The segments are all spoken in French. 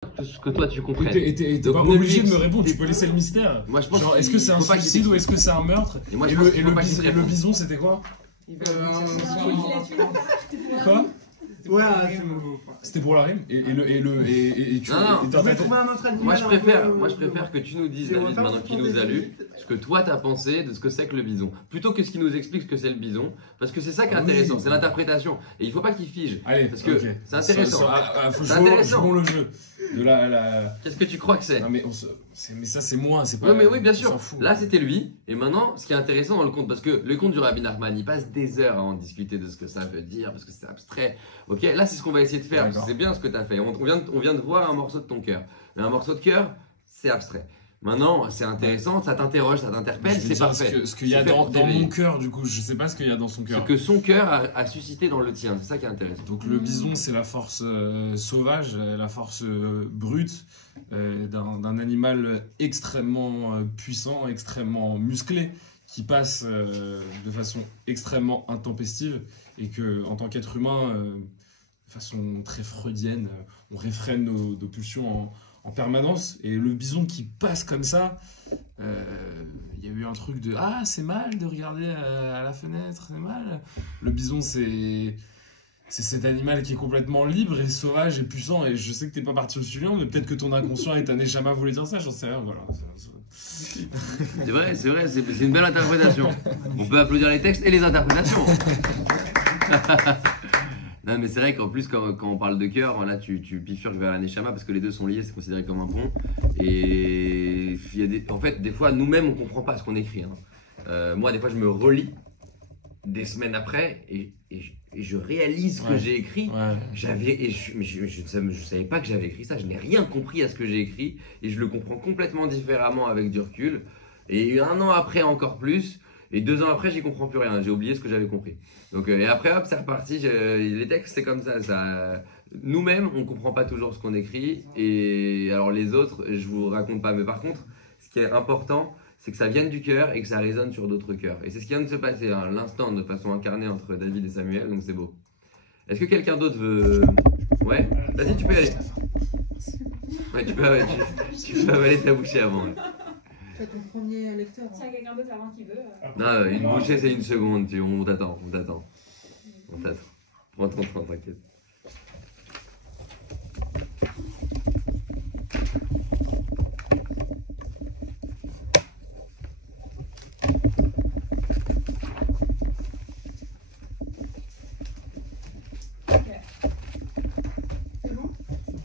tout ce que toi tu comprennes. T'es pas obligé de me répondre, tu peux laisser le mystère. Moi je pense genre, est-ce que c'est un suicide ou est-ce que c'est un meurtre? Et moi, le bison, c'était quoi? Quoi? Ouais, c'était pour la rime. Et tu moi je préfère que tu nous dises, David, maintenant qu'il nous a lu, ce que toi t'as pensé de ce que c'est que le bison, plutôt que ce qu'il nous explique ce que c'est le bison, parce que c'est ça qui est intéressant, c'est l'interprétation. Et il faut pas qu'il fige. Allez, parce que c'est intéressant. C'est intéressant. Le jeu. Qu'est-ce que tu crois que c'est? Non mais ça c'est moi, c'est pas. Non mais oui bien sûr. Là c'était lui. Et maintenant ce qui est intéressant dans le conte, parce que le conte du Rabbi Nachman, il passe des heures à en discuter de ce que ça veut dire, parce que c'est abstrait. Ok, là c'est ce qu'on va essayer de faire. C'est bien ce que tu as fait. On vient de voir un morceau de ton cœur. Mais un morceau de cœur, c'est abstrait. Maintenant, c'est intéressant, ça t'interroge, ça t'interpelle, c'est parfait. Ce qu'il y a dans mon cœur, du coup, je sais pas ce qu'il y a dans son cœur. Ce que son cœur a suscité dans le tien, c'est ça qui est intéressant. Donc le bison, c'est la force sauvage, la force brute d'un animal extrêmement puissant, extrêmement musclé, qui passe de façon extrêmement intempestive et que, en tant qu'être humain, de façon très freudienne, on réfrène nos pulsions en permanence. Et le bison qui passe comme ça, il y a eu un truc de « Ah, c'est mal de regarder à la fenêtre, c'est mal ». Le bison, c'est cet animal qui est complètement libre et sauvage et puissant. Et je sais que t'es pas parti au suivant, mais peut-être que ton inconscient et ta neshama voulaient dire ça, j'en sais rien, voilà. C'est vrai, c'est une belle interprétation. On peut applaudir les textes et les interprétations. Non mais c'est vrai qu'en plus quand on parle de cœur, là tu bifurques vers la neshama parce que les deux sont liés, c'est considéré comme un pont. Et en fait des fois nous-mêmes on comprend pas ce qu'on écrit. Moi des fois je me relis des semaines après et je réalise ce que j'ai écrit. Je savais pas que j'avais écrit ça, je n'ai rien compris à ce que j'ai écrit et je le comprends complètement différemment avec du recul. Et 1 an après encore plus. Et 2 ans après, j'y comprends plus rien. J'ai oublié ce que j'avais compris. Donc, et après, hop, c'est reparti. Les textes, c'est comme ça. Nous-mêmes, on comprend pas toujours ce qu'on écrit. Et alors, les autres, je vous raconte pas. Mais par contre, ce qui est important, c'est que ça vienne du cœur et que ça résonne sur d'autres cœurs. Et c'est ce qui vient de se passer à l'instant, de façon incarnée entre David et Samuel. Donc, c'est beau. Est-ce que quelqu'un d'autre veut. Ouais, vas-y, tu peux y aller. Ouais, tu peux avaler ta bouchée avant. Ouais. C'est ton premier lecteur. S'il y a quelqu'un d'autre avant qui veut. Non, une bouchée c'est 1 seconde, on t'attend. Prends ton temps, t'inquiète. Ok. C'est bon?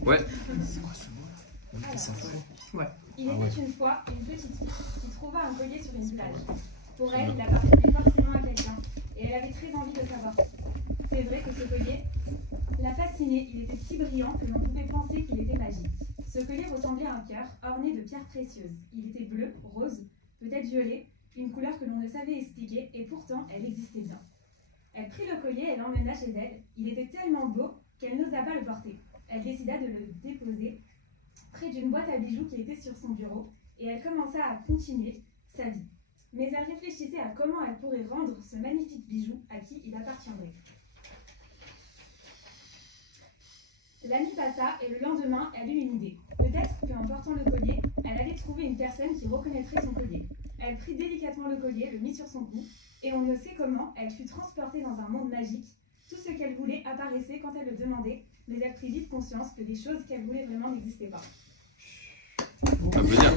Ouais. C'est quoi ce mot? Ouais. Il était une fois une petite fille qui trouva un collier sur une plage. Pour elle, il appartenait forcément à quelqu'un, et elle avait très envie de savoir. C'est vrai que ce collier la fascinait, il était si brillant que l'on pouvait penser qu'il était magique. Ce collier ressemblait à un cœur orné de pierres précieuses. Il était bleu, rose, peut-être violet, une couleur que l'on ne savait expliquer, et pourtant elle existait bien. Elle prit le collier et l'emmena chez elle. Il était tellement beau qu'elle n'osa pas le porter. Elle décida de le déposer près d'une boîte à bijoux qui était sur son bureau, et elle commença à continuer sa vie. Mais elle réfléchissait à comment elle pourrait rendre ce magnifique bijou à qui il appartiendrait. La nuit passa et le lendemain, elle eut une idée. Peut-être qu'en portant le collier, elle allait trouver une personne qui reconnaîtrait son collier. Elle prit délicatement le collier, le mit sur son cou, et on ne sait comment, elle fut transportée dans un monde magique. Tout ce qu'elle voulait apparaissait quand elle le demandait, mais elle prit vite conscience que des choses qu'elle voulait vraiment n'existaient pas. Applaudir.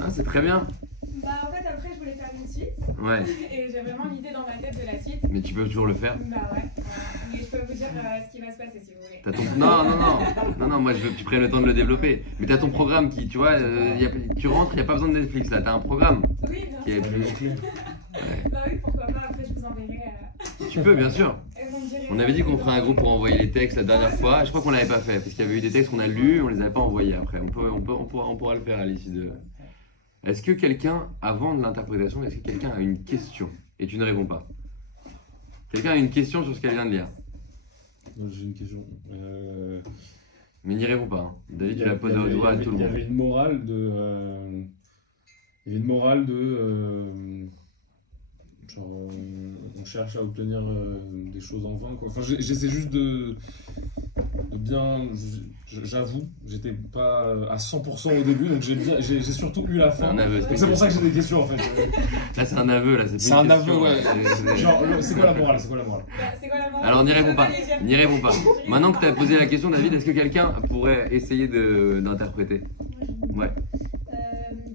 Ah, c'est très bien. Bah en fait après je voulais faire une suite. Ouais. Et j'ai vraiment l'idée dans ma tête de la suite. Mais tu peux toujours le faire. Bah ouais. Mais je peux vous dire ce qui va se passer si vous voulez. Non, moi je veux que tu prennes le temps de le développer. Mais t'as ton programme qui, tu vois, tu rentres, il n'y a pas besoin de Netflix là, t'as un programme. Oui, bien qui est sûr. plus... Bah oui, pourquoi pas, après je vous enverrai. Tu peux, bien sûr. On avait dit qu'on ferait un groupe pour envoyer les textes la dernière fois. Je crois qu'on l'avait pas fait parce qu'il y avait eu des textes qu'on a lus, on les avait pas envoyés après. On pourra le faire à l'issue de. Est-ce que quelqu'un, avant de l'interprétation, est-ce que quelqu'un a une question et tu ne réponds pas? Quelqu'un a une question sur ce qu'elle vient de lire? J'ai une question. Mais n'y réponds pas. Hein. David, tu la poses au doigt à tout le monde. Il y avait une morale de. Il y avait une morale Genre, on cherche à obtenir des choses en vain, quoi. Enfin, j'essaie juste de bien. J'avoue, j'étais pas à 100% au début, donc j'ai surtout eu la C'est fin. un aveu. Donc c'est pour ça que j'ai des questions en fait. Là, c'est un aveu, là. C'est un aveu, ouais. C'est- Genre, c'est quoi la morale? C'est quoi la morale? C'est quoi la morale? Alors, n'y réponds pas. Allez, viens. N'y réponds pas. Maintenant que tu as posé la question, David, est-ce que quelqu'un pourrait essayer d'interpréter? Ouais.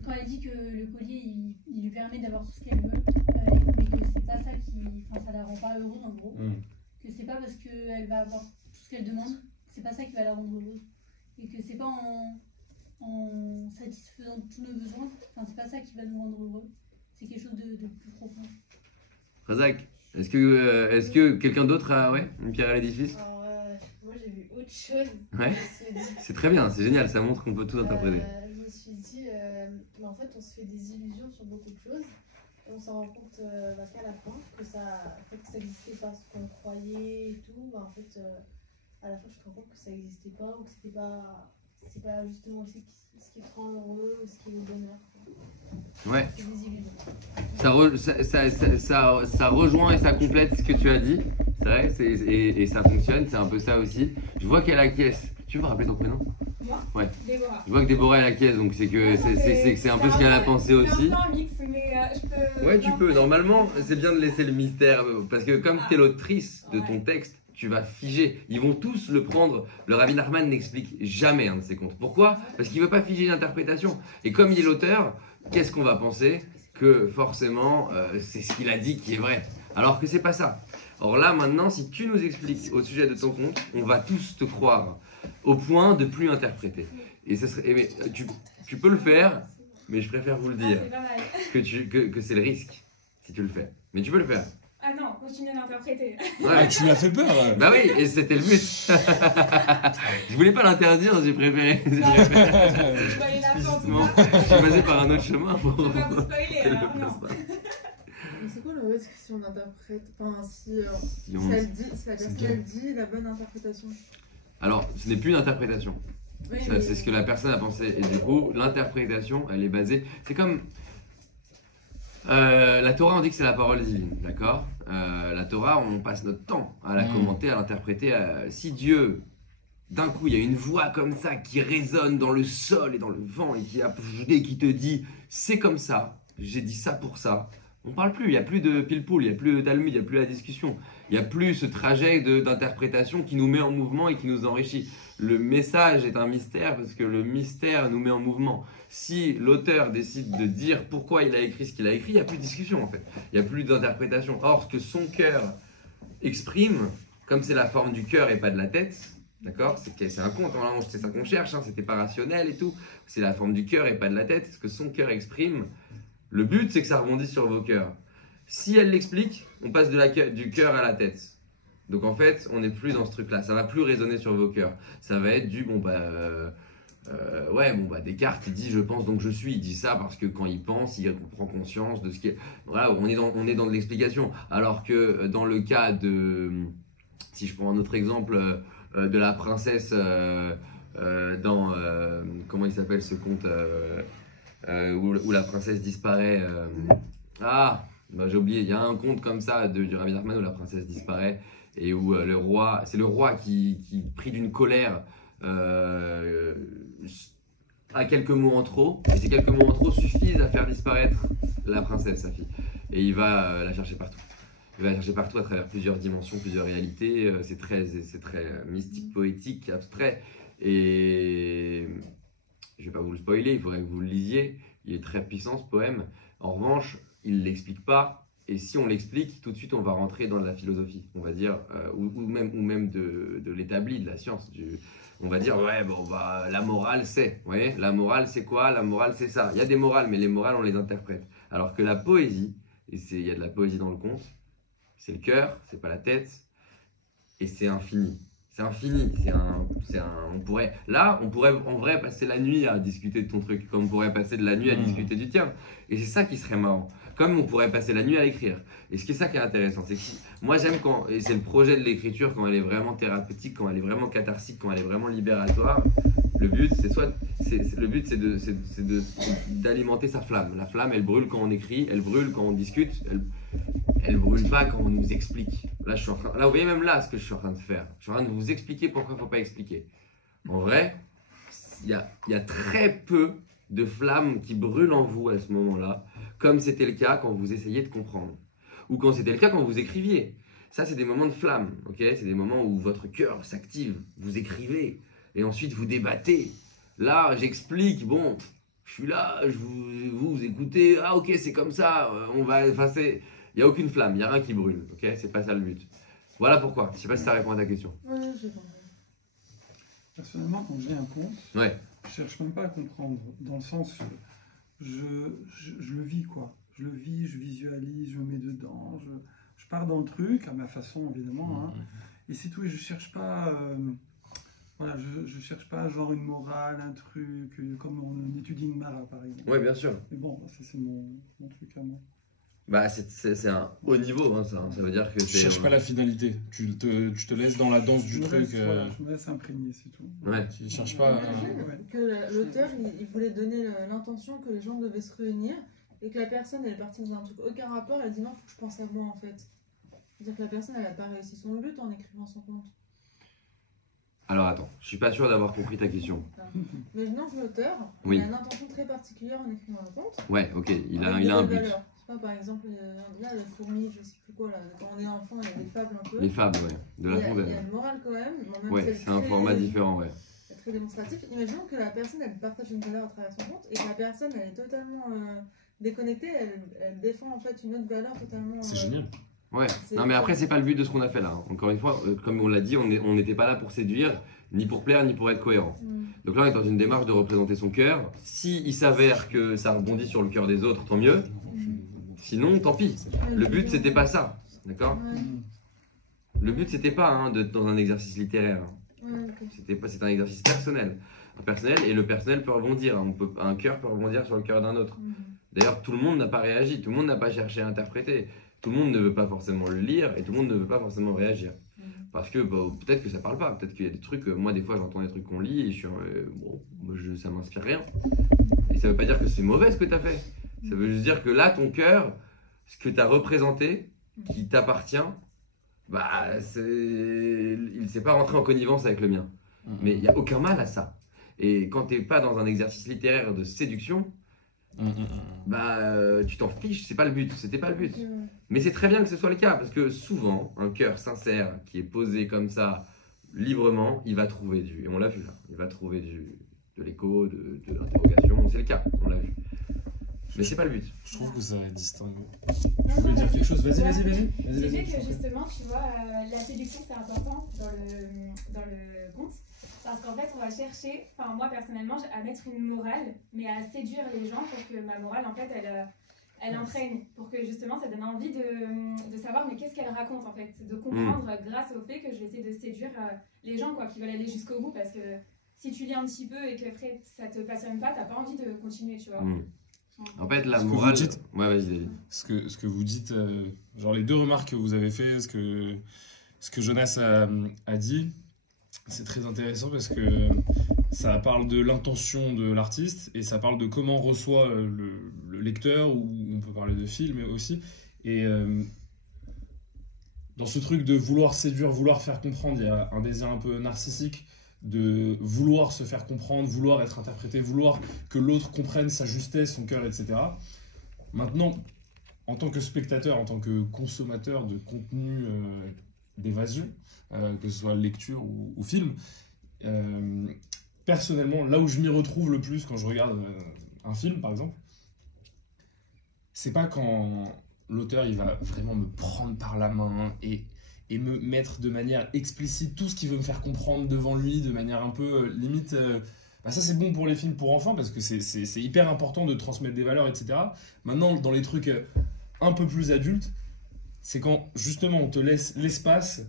Quand elle dit que le collier il lui permet d'avoir tout ce qu'elle veut, mais que c'est pas ça qui. Enfin, ça la rend pas heureuse en gros. Que c'est pas parce qu'elle va avoir tout ce qu'elle demande, c'est pas ça qui va la rendre heureuse. Et que c'est pas en satisfaisant tous nos besoins, enfin, c'est pas ça qui va nous rendre heureux. C'est quelque chose de plus profond. Razak, est-ce que quelqu'un d'autre a une pierre à l'édifice? Alors, moi j'ai vu autre chose. Ouais. Je me suis dit, C'est très bien, c'est génial, ça montre qu'on peut tout interpréter. je me suis dit, mais en fait on se fait des illusions sur beaucoup de choses. Et on s'en rend compte qu'à la fin, que ça n'existait pas, ce qu'on croyait et tout. Bah, en fait, à la fin tu te rends compte que ça n'existait pas ou que c'est pas justement ce qui te rend heureux ou ce qui est le bonheur. Ouais. C'est des illusions. Ça rejoint et ça complète ce que tu as dit. C'est vrai, et ça fonctionne, c'est un peu ça aussi. Je vois qu'elle acquiesce. Tu veux me rappeler ton prénom? Moi? Ouais. Déborah. Je vois que Déborah elle acquiesce, donc c'est que c'est un peu ce qu'elle a pensé aussi. C'est un peu un mix, mais je peux. Ouais, tu peux. Normalement, c'est bien de laisser le mystère parce que comme tu es l'autrice de ton Ouais. texte, tu vas figer. Ils vont tous le prendre. Le Rabbi Nachman n'explique jamais un de ses contes. Pourquoi? Parce qu'il veut pas figer une interprétation. Et comme il est l'auteur, qu'est-ce qu'on va penser? Que forcément, c'est ce qu'il a dit qui est vrai. Alors que c'est pas ça. Or là, maintenant, si tu nous expliques au sujet de ton conte, on va tous te croire au point de plus interpréter. Et ça serait, mais tu peux le faire, mais je préfère vous le Ah, dire c'est pas mal. que c'est le risque si tu le fais. Mais tu peux le faire. Ah non, continue d'interpréter. Ah, tu lui as fait peur. Bah oui, et c'était le but. Je voulais pas l'interdire, j'ai préféré. Je vais aller la fin, en tout Explicitement, cas. je suis passé par un autre chemin pour. Je vais pas vous spoiler qu'elle le alors, non. fasse pas. Mais c'est quoi le risque si on interprète? Enfin, si Si on- elle dit, si la personne elle dit la bonne interprétation. Alors, ce n'est plus une interprétation. Oui, Ça, mais- c'est ce que la personne a pensé. Et du coup, l'interprétation, elle est basée. C'est comme. La Torah, on dit que c'est la parole divine, d'accord? La Torah, on passe notre temps à la commenter, à l'interpréter. Si Dieu, d'un coup, il y a une voix comme ça qui résonne dans le sol et dans le vent et qui te dit c'est comme ça, j'ai dit ça pour ça. On parle plus, il n'y a plus de pile-poule, il n'y a plus de Talmud, il n'y a plus la discussion. Il n'y a plus ce trajet d'interprétation qui nous met en mouvement et qui nous enrichit. Le message est un mystère parce que le mystère nous met en mouvement. Si l'auteur décide de dire pourquoi il a écrit ce qu'il a écrit, il n'y a plus de discussion en fait. Il n'y a plus d'interprétation. Or, ce que son cœur exprime, comme c'est la forme du cœur et pas de la tête, d'accord? C'est un conte, hein, c'est ça qu'on cherche, hein, c'était pas rationnel et tout. C'est la forme du cœur et pas de la tête. Ce que son cœur exprime, le but c'est que ça rebondisse sur vos cœurs. Si elle l'explique, on passe du cœur à la tête. Donc en fait, on n'est plus dans ce truc-là. Ça va plus résonner sur vos cœurs. Ça va être du Descartes, il dit je pense donc je suis. Il dit ça parce que quand il pense, il prend conscience de ce qui est. Voilà, on est dans de l'explication. Alors que dans le cas de, si je prends un autre exemple, de la princesse dans comment il s'appelle ce conte où la princesse disparaît. J'ai oublié. Il y a un conte comme ça du Rabbi Nachman où la princesse disparaît. Et où c'est le roi qui pris d'une colère a quelques mots en trop, et ces quelques mots en trop suffisent à faire disparaître la princesse, sa fille. Et il va la chercher partout. Il va la chercher partout à travers plusieurs dimensions, plusieurs réalités. C'est très mystique, poétique, abstrait. Et je ne vais pas vous le spoiler, il faudrait que vous le lisiez. Il est très puissant ce poème. En revanche, il ne l'explique pas. Et si on l'explique, tout de suite, on va rentrer dans la philosophie, on va dire, ou même de l'établi, de la science. On va dire, la morale, c'est. Vous voyez, la morale, c'est quoi? La morale, c'est ça. Il y a des morales, mais les morales, on les interprète. Alors que la poésie, il y a de la poésie dans le conte, c'est le cœur, c'est pas la tête, et c'est infini. C'est infini. On pourrait en vrai passer la nuit à discuter de ton truc, comme on pourrait passer de la nuit à discuter du tien. Et c'est ça qui serait marrant. Comme on pourrait passer la nuit à écrire. Et c'est ça qui est intéressant. C'est que moi j'aime et c'est le projet de l'écriture quand elle est vraiment thérapeutique, quand elle est vraiment catharsique, quand elle est vraiment libératoire. Le but c'est d'alimenter sa flamme. La flamme, elle brûle quand on écrit, elle brûle quand on discute. elle brûle pas quand on nous explique. Là, là, vous voyez même là ce que je suis en train de faire. Je suis en train de vous expliquer pourquoi il ne faut pas expliquer. En vrai, il y a très peu de flammes qui brûlent en vous à ce moment-là, comme c'était le cas quand vous essayez de comprendre. Ou quand c'était le cas quand vous écriviez. Ça, c'est des moments de flamme, ok? C'est des moments où votre cœur s'active, vous écrivez, et ensuite vous débattez. Là, j'explique, bon, je suis là, vous écoutez, ah ok, c'est comme ça, on va effacer. Il n'y a aucune flamme, il n'y a rien qui brûle, ok? C'est pas ça le but. Voilà pourquoi. Je ne sais pas si ça répond à ta question. Ouais, j'ai compris. Personnellement, quand je lis un conte, Ouais. je cherche même pas à comprendre, dans le sens, je le vis, quoi. Je le vis, je visualise, je me mets dedans, je pars dans le truc, à ma façon, évidemment, hein, et c'est tout, et je cherche pas, voilà, je cherche pas genre une morale, un truc, comme on étudie une mara, par exemple. Ouais, bien sûr. Mais bon, c'est mon truc à moi. Bah, c'est un haut niveau, hein, ça. Ça veut dire que Tu cherches pas la finalité, tu te laisses dans la danse du truc. Voilà, je me laisse imprégner, c'est tout. Ouais. Tu cherches pas. Ouais. Que l'auteur, il voulait donner l'intention que les gens devaient se réunir et que la personne, elle est partie dans un truc aucun rapport, elle a dit non, faut que je pense à moi en fait. C'est-à-dire que la personne, elle a pas réussi son but en écrivant son conte. Alors attends, je suis pas sûr d'avoir compris ta question. Mais non, l'auteur, Oui. il a une intention très particulière en écrivant le conte. Ouais, ok, il a avec un des but. valeurs. Tu vois, par exemple, il y a la fourmi, je sais plus quoi, là. Quand on est enfant, il y a des fables un peu. Les fables, ouais, de La Il y a Fontaine. une morale quand même. Bon, même Ouais, si elle est c'est un très- format différent, ouais. très démonstratif. Imaginons que la personne, elle partage une valeur à travers son compte et que la personne, elle est totalement déconnectée, elle défend en fait une autre valeur totalement. C'est génial. Ouais, C'est- non mais après c'est pas le but de ce qu'on a fait là. Hein. Encore une fois, comme on l'a dit, on n'était pas là pour séduire, ni pour plaire, ni pour être cohérent. Donc là on est dans une démarche de représenter son cœur. Si il s'avère que ça rebondit sur le cœur des autres, tant mieux. Sinon, tant pis. Le but c'était pas ça, d'accord? Ouais, Le but c'était pas hein, d'être dans un exercice littéraire. ouais, ok. C'est un exercice personnel. Et le personnel peut rebondir. Hein. Un cœur peut rebondir sur le cœur d'un autre. D'ailleurs, tout le monde n'a pas réagi, tout le monde n'a pas cherché à interpréter. Tout le monde ne veut pas forcément le lire et tout le monde ne veut pas forcément réagir. Parce que bah, peut-être que ça parle pas, peut-être qu'il y a des trucs, moi des fois j'entends des trucs qu'on lit et je suis bon, ça m'inspire rien. Et ça veut pas dire que c'est mauvais ce que tu as fait. Ça veut juste dire que là, ton cœur, ce que tu as représenté, qui t'appartient, bah, il ne s'est pas rentré en connivence avec le mien. Mais il n'y a aucun mal à ça. Et quand tu n'es pas dans un exercice littéraire de séduction, bah, tu t'en fiches, c'est pas le but, c'était pas le but. Mais c'est très bien que ce soit le cas, parce que souvent, un cœur sincère qui est posé comme ça, librement, il va trouver et on l'a vu là, il va trouver de l'écho, de l'interrogation, c'est le cas, on l'a vu. Mais c'est pas le but. Je trouve que ça distingue. Non, Tu voulais dire quelque chose? Vas-y, ouais. vas-y, vas-y. J'ai Vas-y, vu je t'en que prie. justement, tu vois, la séduction c'est important dans le conte. Parce qu'en fait, on va chercher, enfin moi personnellement, à mettre une morale, mais à séduire les gens pour que ma morale, en fait, elle entraîne. Pour que justement, ça donne envie de savoir, mais qu'est-ce qu'elle raconte en fait. De comprendre grâce au fait que je vais essayer de séduire les gens, quoi, qui veulent aller jusqu'au bout. Parce que si tu lis un petit peu et qu'après ça te passionne pas, t'as pas envie de continuer, tu vois. En fait, la Ce que vous morale. dites- Ouais, vas-y, David. Ce que vous dites, genre les deux remarques que vous avez fait, ce que Jonas a dit, c'est très intéressant parce que ça parle de l'intention de l'artiste et ça parle de comment reçoit le lecteur, ou on peut parler de film aussi. Et dans ce truc de vouloir séduire, vouloir faire comprendre, il y a un désir un peu narcissique de vouloir se faire comprendre, vouloir être interprété, vouloir que l'autre comprenne sa justesse, son cœur, etc. Maintenant, en tant que spectateur, en tant que consommateur de contenu d'évasion, que ce soit lecture ou film, personnellement, là où je m'y retrouve le plus quand je regarde un film, par exemple, c'est pas quand l'auteur il va vraiment me prendre par la main et me mettre de manière explicite tout ce qu'il veut me faire comprendre devant lui, de manière un peu limite... bah ça c'est bon pour les films pour enfants parce que c'est hyper important de transmettre des valeurs, etc. Maintenant, dans les trucs un peu plus adultes, c'est quand justement on te laisse l'espace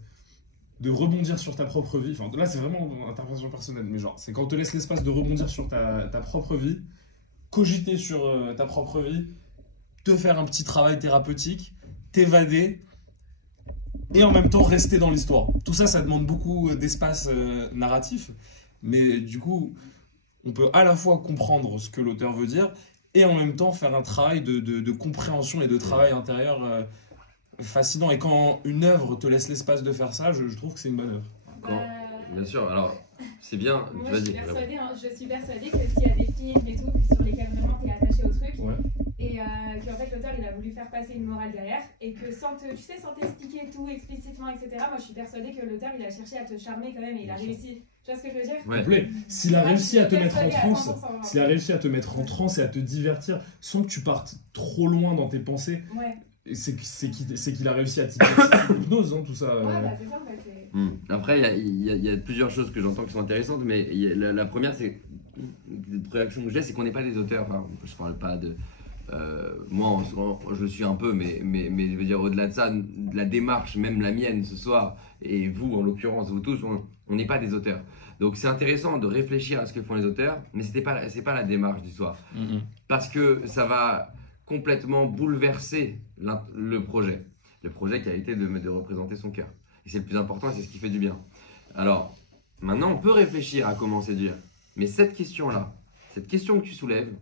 de rebondir sur ta propre vie. Enfin, là c'est vraiment une intervention personnelle, mais genre c'est quand on te laisse l'espace de rebondir sur ta propre vie, cogiter sur ta propre vie, te faire un petit travail thérapeutique, t'évader, et en même temps rester dans l'histoire. Tout ça, ça demande beaucoup d'espace narratif, mais du coup, on peut à la fois comprendre ce que l'auteur veut dire, et en même temps faire un travail de compréhension et de travail intérieur fascinant. Et quand une œuvre te laisse l'espace de faire ça, je trouve que c'est une bonne œuvre. Bien sûr, alors c'est bien. Moi, Vas-y. je suis persuadée que s'il y a des films et tout sur lesquels vraiment tu es attaché au truc, Ouais. et qu'en fait l'auteur il a voulu faire passer une morale derrière, et que sans t'expliquer tout explicitement, etc., moi je suis persuadée que l'auteur il a cherché à te charmer quand même, et il a réussi. Tu vois ce que je veux dire? Ouais. Complet. S'il a réussi à te mettre en Persuadée à transe, 100%, s'il a réussi à te mettre en transe et à te divertir sans que tu partes trop loin dans tes pensées, Ouais, c'est qu'il a réussi à t'hypnotiser, l'hypnose, hein, tout ça. ouais, bah c'est ça en fait. Après, il y a plusieurs choses que j'entends qui sont intéressantes, mais la première, c'est la réaction que j'ai, c'est qu'on n'est pas des auteurs. Enfin, je parle pas de. Moi, je suis un peu, mais je veux dire, au-delà de ça, de la démarche, même la mienne ce soir, et vous en l'occurrence, vous tous, on n'est pas des auteurs. Donc c'est intéressant de réfléchir à ce que font les auteurs, mais c'est pas la démarche du soir. Parce que ça va complètement bouleverser le projet. Le projet qui a été de représenter son cœur. Et c'est le plus important et c'est ce qui fait du bien. Alors, maintenant on peut réfléchir à comment séduire. Mais cette question-là, cette question que tu soulèves,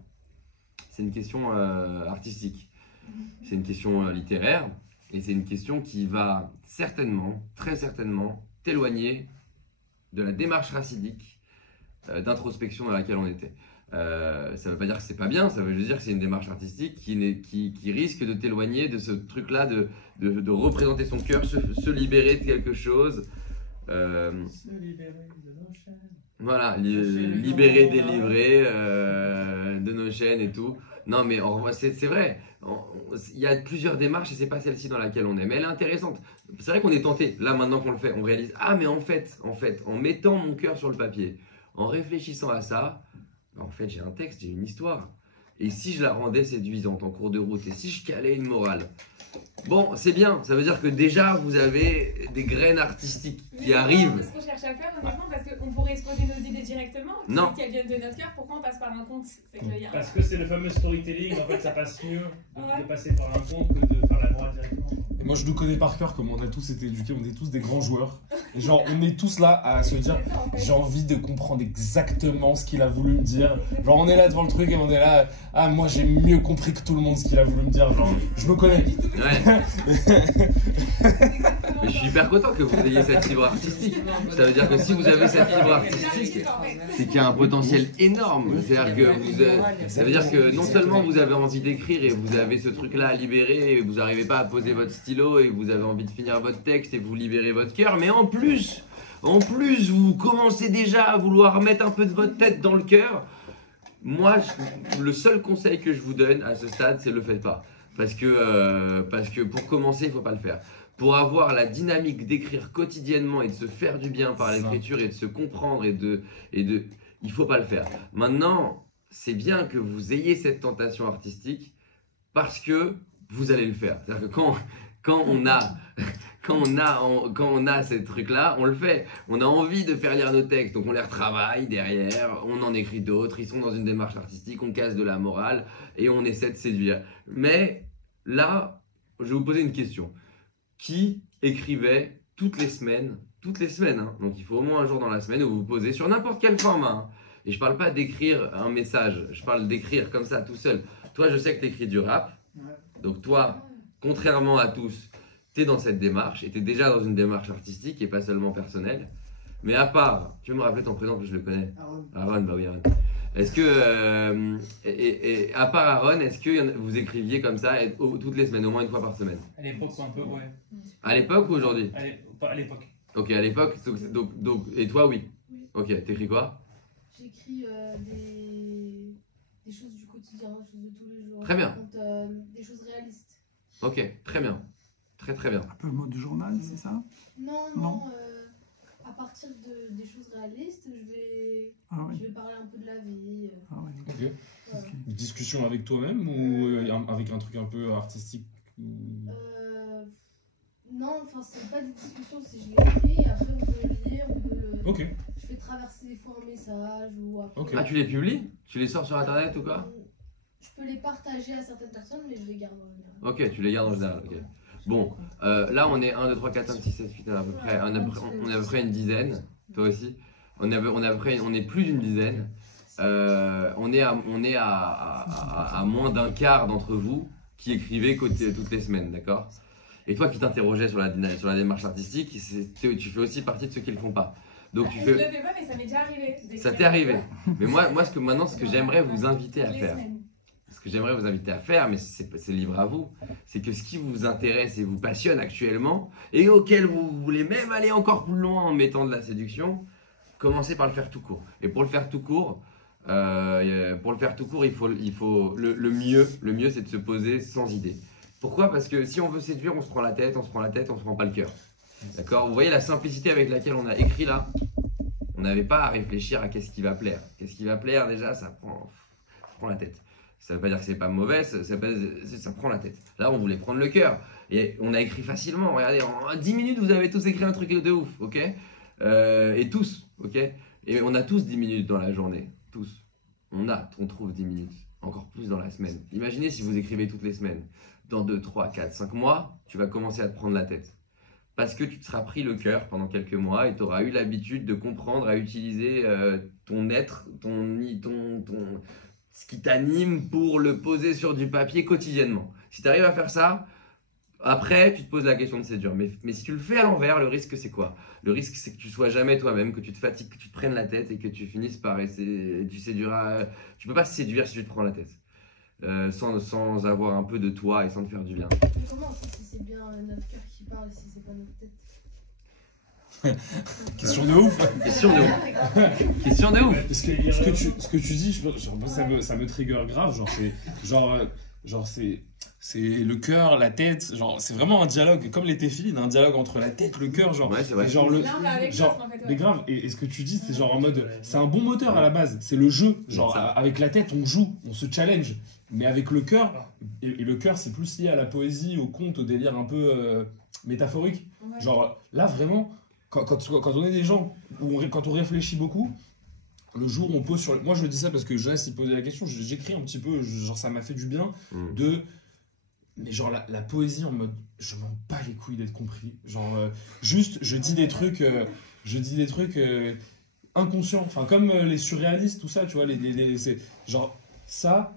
c'est une question artistique. C'est une question littéraire. Et c'est une question qui va certainement, très certainement, t'éloigner de la démarche racidique d'introspection dans laquelle on était. Ça ne veut pas dire que c'est pas bien, ça veut juste dire que c'est une démarche artistique qui risque de t'éloigner de ce truc-là, de représenter son cœur, se libérer de quelque chose. Se libérer de nos chaînes. Voilà, libérer, délivrer de nos chaînes et tout. Non mais c'est vrai, il y a plusieurs démarches et c'est pas celle-ci dans laquelle on est, mais elle est intéressante. C'est vrai qu'on est tenté, là maintenant qu'on le fait, on réalise, ah mais en fait, en mettant mon cœur sur le papier, en réfléchissant à ça, en fait j'ai un texte, j'ai une histoire. Et si je la rendais séduisante en cours de route, et si je calais une morale, bon c'est bien, ça veut dire que déjà vous avez des graines artistiques qui arrivent. C'est ce qu'on cherche à faire honnêtement, parce qu'on pourrait exposer nos idées directement. Non. Si elles viennent de notre cœur, pourquoi on passe par un conte? Parce que c'est le fameux storytelling, en fait ça passe mieux de passer par un conte que de faire la morale directement. Et moi je nous connais par cœur, comme on a tous été éduqués, on est tous des grands joueurs. Et genre on est tous là à se dire, j'ai envie de comprendre exactement ce qu'il a voulu me dire. Genre on est là devant le truc et on est là, ah moi j'ai mieux compris que tout le monde ce qu'il a voulu me dire, genre je me connais. Ouais. Mais je suis hyper content que vous ayez cette fibre artistique. Ça veut dire que si vous avez cette fibre artistique, c'est qu'il y a un potentiel énorme. C'est-à-dire que ça veut dire que non seulement vous avez envie d'écrire et vous avez ce truc-là à libérer et vous n'arrivez pas à poser votre stylo et vous avez envie de finir votre texte et vous libérez votre cœur, mais en plus, vous commencez déjà à vouloir mettre un peu de votre tête dans le cœur. Moi, le seul conseil que je vous donne à ce stade, c'est le faites pas. Parce que pour commencer, il ne faut pas le faire. Pour avoir la dynamique d'écrire quotidiennement et de se faire du bien par l'écriture et de se comprendre il ne faut pas le faire. Maintenant, c'est bien que vous ayez cette tentation artistique parce que vous allez le faire. C'est-à-dire que quand on a ces trucs-là, on le fait. On a envie de faire lire nos textes, donc on les retravaille derrière, on en écrit d'autres, ils sont dans une démarche artistique, on casse de la morale et on essaie de séduire. Mais là, je vais vous poser une question. Qui écrivait toutes les semaines, hein, donc il faut au moins un jour dans la semaine où vous vous posez sur n'importe quel format, hein. Et je parle pas d'écrire un message, je parle d'écrire comme ça tout seul. Toi, je sais que tu écris du rap, donc toi, contrairement à tous, tu es dans cette démarche et tu es déjà dans une démarche artistique et pas seulement personnelle. Mais à part, tu veux me rappeler ton prénom parce que je le connais? Aaron, bah oui, Aaron. Est-ce que, et à part Aaron, est-ce que vous écriviez comme ça toutes les semaines, au moins une fois par semaine? À l'époque, un peu, ouais. À l'époque ou aujourd'hui? À l'époque. Ok, à l'époque, donc, et toi, oui? Ok, t'écris quoi? J'écris des choses du quotidien, des choses de tous les jours. Très bien. Des choses réalistes. Ok, très bien. Très très bien. Un peu mode journal, c'est ça? Non. À partir des choses réalistes, je vais parler un peu de la vie. Ok. Voilà. Une discussion avec toi-même ou avec un truc un peu artistique Non, enfin c'est pas des discussions, c'est je l'écris, après on peut le lire, on peut le... Ok. Je fais traverser des fois un message ou après... Ok. Ah, tu les publies? Tu les sors sur internet ou quoi? Je peux les partager à certaines personnes, mais je les garde en général. Ok, tu les gardes en général, ok. Bon, là on est 1, 2, 3, 4, 5, 6, 7, 8, à peu près, on est à peu près une dizaine, toi aussi. On est plus d'une dizaine. On est à moins d'un quart d'entre vous qui écrivez toutes les semaines, d'accord? Et toi qui t'interrogeais sur la démarche artistique, tu fais aussi partie de ceux qui le font pas. Donc tu Je fais. le fais pas, mais ça m'est déjà arrivé. Ça t'est arrivé. Mais moi ce que j'aimerais vous inviter à faire, mais c'est libre à vous, c'est que ce qui vous intéresse et vous passionne actuellement, et auquel vous voulez même aller encore plus loin en mettant de la séduction, commencez par le faire tout court. Et pour le faire tout court, le mieux c'est de se poser sans idée. Pourquoi? Parce que si on veut séduire, on se prend la tête, on se prend pas le cœur. D'accord? Vous voyez la simplicité avec laquelle on a écrit là? On n'avait pas à réfléchir à qu'est-ce qui va plaire. Qu'est-ce qui va plaire déjà, ça prend la tête. Ça veut pas dire que c'est pas mauvais, ça prend la tête. Là, on voulait prendre le cœur. Et on a écrit facilement. Regardez, en 10 minutes, vous avez tous écrit un truc de ouf, ok? Et tous, ok? Et on a tous 10 minutes dans la journée. Tous. On trouve 10 minutes. Encore plus dans la semaine. Imaginez si vous écrivez toutes les semaines. Dans 2, 3, 4, 5 mois, tu vas commencer à te prendre la tête. Parce que tu te seras pris le cœur pendant quelques mois et tu auras eu l'habitude de comprendre à utiliser ton être, ce qui t'anime pour le poser sur du papier quotidiennement. Si tu arrives à faire ça, après tu te poses la question de séduire. Mais si tu le fais à l'envers, le risque c'est quoi? Le risque c'est que tu sois jamais toi-même, que tu te fatigues, que tu te prennes la tête et que tu finisses par essayer. Tu peux pas séduire si tu te prends la tête. Sans avoir un peu de toi et sans te faire du bien. Mais comment on sait si c'est bien notre cœur qui parle et si c'est pas notre tête? Question de ouf. Question de ouf. Question de ouf. Ce que tu dis, ça me trigger grave. C'est le cœur, la tête. Genre, c'est vraiment un dialogue, comme les téphilines, un dialogue entre la tête, le cœur. Genre, ouais, c'est vrai. Mais grave. Et ce que tu dis, c'est genre en mode, c'est un bon moteur à la base. C'est le jeu. Genre, avec la tête, on joue, on se challenge. Mais avec le cœur, et le cœur, c'est plus lié à la poésie, au conte, au délire un peu métaphorique. Ouais. Genre, là, vraiment. Quand on est des gens, quand on réfléchit beaucoup, le jour où on pose sur... Moi, je dis ça parce que Jonas, il posait la question, j'écris un petit peu, genre ça m'a fait du bien, mais genre la poésie en mode, je m'en bats les couilles d'être compris. Genre, juste, je dis des trucs inconscients, enfin comme les surréalistes, tout ça, tu vois, genre, ça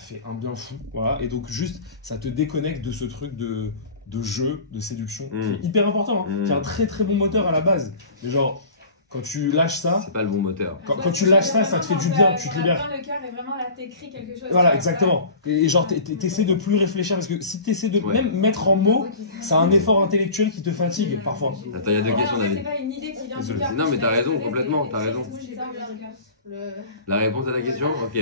fait un bien fou, voilà, et donc juste, ça te déconnecte de ce truc de jeu, de séduction, qui est hyper important, qui est un très très bon moteur à la base. Mais genre, quand tu lâches ça... C'est pas le bon moteur. Quand tu lâches ça, ça te fait du bien, tu te libères. Le cœur est vraiment là, t'écris quelque chose. Voilà, exactement. Et genre, t'essaies de plus réfléchir, parce que si t'essaies de même mettre en mots, c'est un effort intellectuel qui te fatigue, parfois. Attends, il y a deux questions, David. C'est pas une idée qui vient du cœur. Non, mais t'as raison, complètement, t'as raison. La réponse à ta question? Ok.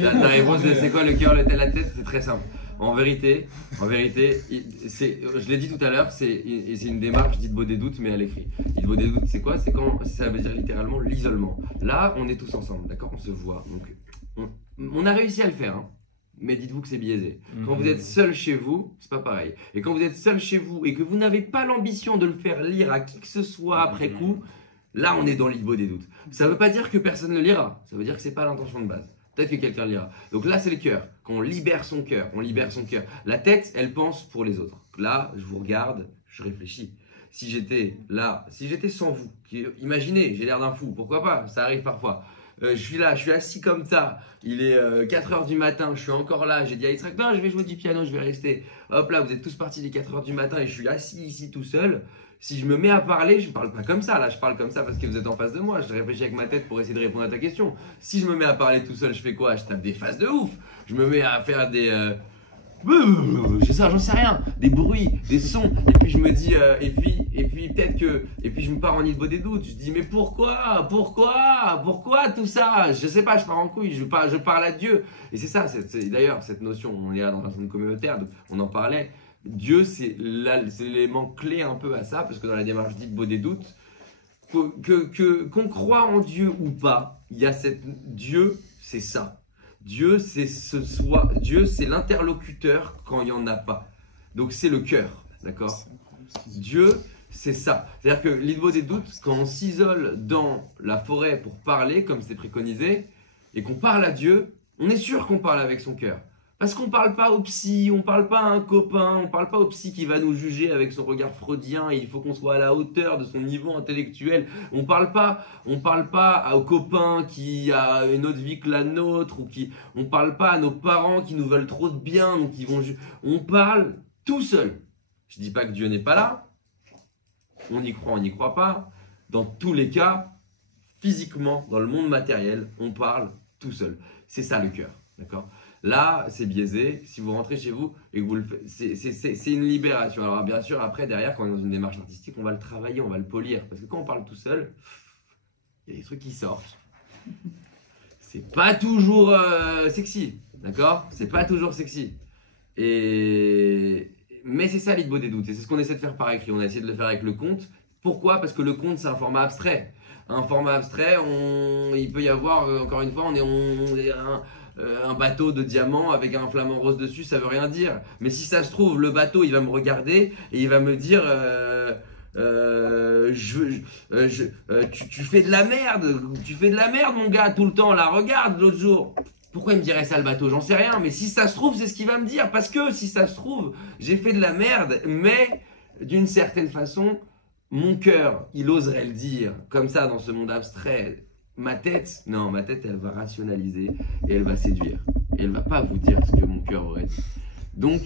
La réponse, c'est quoi le cœur, la tête? C'est très simple. En vérité, je l'ai dit tout à l'heure, c'est une démarche d'Ilbo des doutes, mais à l'écrit. Ilbo des doutes, c'est quoi? C'est quand ça veut dire littéralement l'isolement. Là, on est tous ensemble, d'accord? On se voit. Donc, on a réussi à le faire, hein, mais dites-vous que c'est biaisé. Quand vous êtes seul chez vous, c'est pas pareil. Et quand vous êtes seul chez vous et que vous n'avez pas l'ambition de le faire lire à qui que ce soit après coup, là, on est dans l'Ilbo des doutes. Ça veut pas dire que personne ne lira, ça veut dire que c'est pas l'intention de base. Peut-être que quelqu'un lira. Donc là, c'est le cœur. Quand on libère son cœur, on libère son cœur. La tête, elle pense pour les autres. Là, je vous regarde, je réfléchis. Si j'étais là, si j'étais sans vous, imaginez, j'ai l'air d'un fou, pourquoi pas, ça arrive parfois. Je suis là, je suis assis comme ça, il est 4h du matin, je suis encore là, j'ai dit à Israël, non, je vais jouer du piano, je vais rester. Hop là, vous êtes tous partis dès 4h du matin et je suis assis ici tout seul. Si je me mets à parler, je ne parle pas comme ça. Là, je parle comme ça parce que vous êtes en face de moi. Je réfléchis avec ma tête pour essayer de répondre à ta question. Si je me mets à parler tout seul, je fais quoi? Je tape des phases de ouf. Je me mets à faire des... j'en sais rien. Des bruits, des sons. Et puis je me dis... et puis peut-être que... Et puis je me pars en Ilbo des doutes. Je dis, mais pourquoi tout ça? Je sais pas, je pars en couille. Je parle à Dieu. Et c'est ça. D'ailleurs, cette notion, on est là dans un centre communautaire, donc on en parlait. Dieu, c'est l'élément clé un peu à ça, parce que dans la démarche d'Ilbo des doutes, qu'on croit en Dieu ou pas, il y a Dieu, c'est ça. Dieu, c'est l'interlocuteur quand il n'y en a pas. Donc c'est le cœur, d'accord? Dieu, c'est ça. C'est-à-dire que l'Ilbo des doutes, quand on s'isole dans la forêt pour parler, comme c'est préconisé, et qu'on parle à Dieu, on est sûr qu'on parle avec son cœur. Parce qu'on ne parle pas au psy, on ne parle pas à un copain, on ne parle pas au psy qui va nous juger avec son regard freudien et il faut qu'on soit à la hauteur de son niveau intellectuel. On ne parle pas au copain qui a une autre vie que la nôtre, on ne parle pas à nos parents qui nous veulent trop de bien, donc ils vont on parle tout seul. Je dis pas que Dieu n'est pas là. On y croit, on n'y croit pas. Dans tous les cas, physiquement, dans le monde matériel, on parle tout seul. C'est ça le cœur, d'accord? Là, c'est biaisé. Si vous rentrez chez vous et que vous le faites, c'est une libération. Alors bien sûr, après, derrière, quand on est dans une démarche artistique, on va le travailler, on va le polir. Parce que quand on parle tout seul, il y a des trucs qui sortent. C'est pas toujours sexy, d'accord? C'est pas toujours sexy. Mais c'est ça l'idée des doutes. Et c'est ce qu'on essaie de faire par écrit. On a essayé de le faire avec le conte. Pourquoi? Parce que le conte, c'est un format abstrait. Un format abstrait, il peut y avoir, encore une fois, on est un bateau de diamant avec un flamant rose dessus, ça veut rien dire. Mais si ça se trouve, le bateau, il va me regarder et il va me dire tu fais de la merde, mon gars, tout le temps. Là, regarde, l'autre jour. Pourquoi il me dirait ça, le bateau? J'en sais rien. Mais si ça se trouve, c'est ce qu'il va me dire. Parce que si ça se trouve, j'ai fait de la merde. Mais d'une certaine façon, mon cœur, il oserait le dire. Comme ça, dans ce monde abstrait. Ma tête, elle va rationaliser et elle va séduire. Et elle va pas vous dire ce que mon cœur aurait dit. Donc,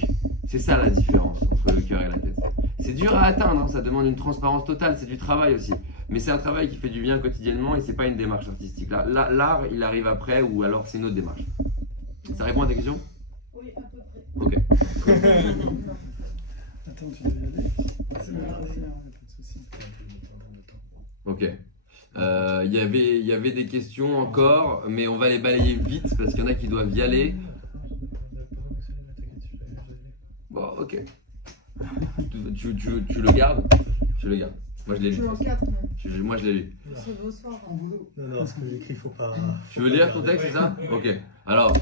c'est ça la différence entre le cœur et la tête. C'est dur à atteindre, hein, ça demande une transparence totale, c'est du travail aussi. Mais c'est un travail qui fait du bien quotidiennement et c'est pas une démarche artistique. L'art, il arrive après ou alors c'est une autre démarche. Ça répond à ta question? Oui, à peu près. Ok. Attends, tu dois y aller. C'est bon, pas de souci. Ok. Il y avait des questions encore, mais on va les balayer vite parce qu'il y en a qui doivent y aller. Bon, ok. Tu le gardes? Tu le gardes. Moi je l'ai lu. Moi je l'ai lu. C'est beau soir. Non, ce que j'écris, faut pas. Tu veux lire ton texte, c'est ça? Ok. Alors,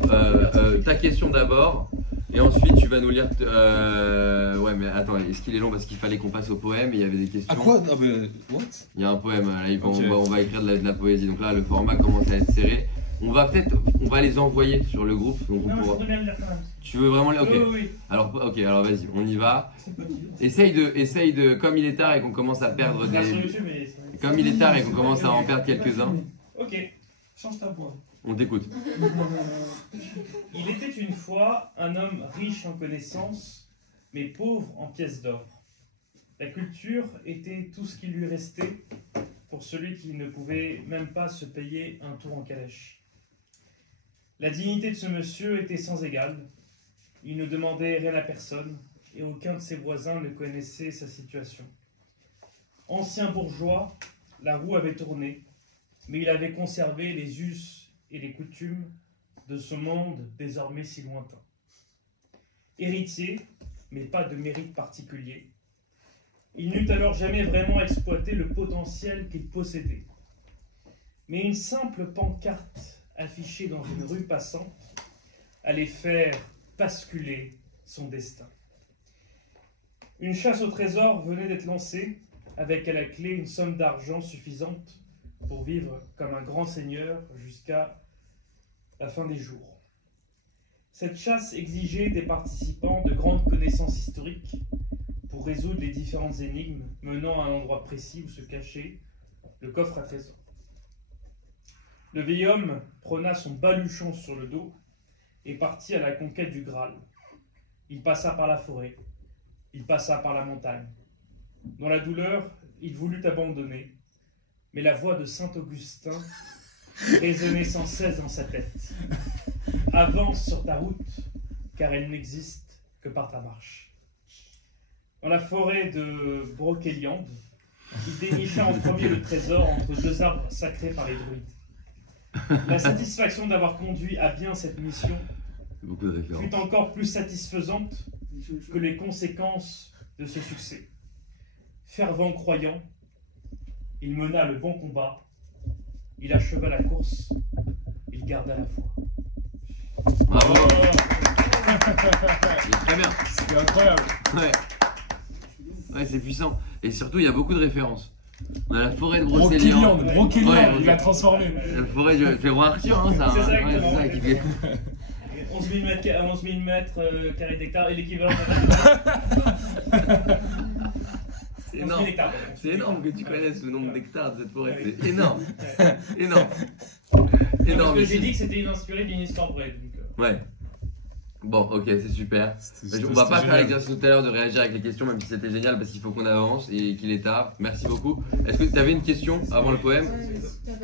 ta question d'abord, et ensuite tu vas nous lire. Ouais, mais attends, est-ce qu'il est long parce qu'il fallait qu'on passe au poème et il y avait des questions. Ah quoi? Ah ben, what? Il y a un poème, là, Okay. on va écrire de la poésie. Donc là, le format commence à être serré. On va les envoyer sur le groupe. Donc Non, je voudrais bien le lire quand même. Tu veux vraiment le lire? Ok. Oui. Alors vas-y, on y va. Essaye de, comme il est tard et qu'on commence à perdre Sur des. YouTube, mais c'est- Comme il est tard et qu'on commence à en perdre quelques-uns, Ok, change ta voix. on t'écoute. Il était une fois un homme riche en connaissances, mais pauvre en pièces d'or. La culture était tout ce qui lui restait pour celui qui ne pouvait même pas se payer un tour en calèche. La dignité de ce monsieur était sans égale. Il ne demandait rien à personne et aucun de ses voisins ne connaissait sa situation. Ancien bourgeois, la roue avait tourné, mais il avait conservé les us et les coutumes de ce monde désormais si lointain. Héritier, mais pas de mérite particulier, il n'eut alors jamais vraiment exploité le potentiel qu'il possédait. Mais une simple pancarte affichée dans une rue passante allait faire basculer son destin. Une chasse au trésor venait d'être lancée, avec à la clé une somme d'argent suffisante pour vivre comme un grand seigneur jusqu'à la fin des jours. Cette chasse exigeait des participants de grandes connaissances historiques pour résoudre les différentes énigmes menant à un endroit précis où se cachait le coffre à trésor. Le vieil homme prena son baluchon sur le dos et partit à la conquête du Graal. Il passa par la forêt, il passa par la montagne. Dans la douleur, il voulut abandonner, mais la voix de saint Augustin résonnait sans cesse dans sa tête. Avance sur ta route, car elle n'existe que par ta marche. Dans la forêt de Brocéliande, il dénicha en premier le trésor entre deux arbres sacrés par les druides. La satisfaction d'avoir conduit à bien cette mission Beaucoup de références. fut encore plus satisfaisante que les conséquences de ce succès. Fervent croyant, il mena le bon combat, il acheva la course, il garda la foi. Bravo. Oh, Il est très bien. c'est incroyable. Ouais, c'est puissant. Et surtout, il y a beaucoup de références. On a la forêt de Brocéliande. Brocéliande, Ouais. il l'a transformé. La forêt de... C'est Roi Arthur, hein, ça. C'est ça, Ouais, exactement. c'est ça qui fait... 11 000 mètres carrés d'hectares et l'équivalent C'est énorme. C'est énorme que tu connaisses le nombre d'hectares de cette forêt. C'est énorme. Énorme. Parce Énorme. que j'ai dit que c'était inspiré d'une histoire vraie. Donc, Ouais. Bon, ok, c'est super. On va pas faire l'exercice tout à l'heure de réagir avec les questions, même si c'était génial, parce qu'il faut qu'on avance et qu'il est tard. Merci beaucoup. Est-ce que tu avais une question avant le poème?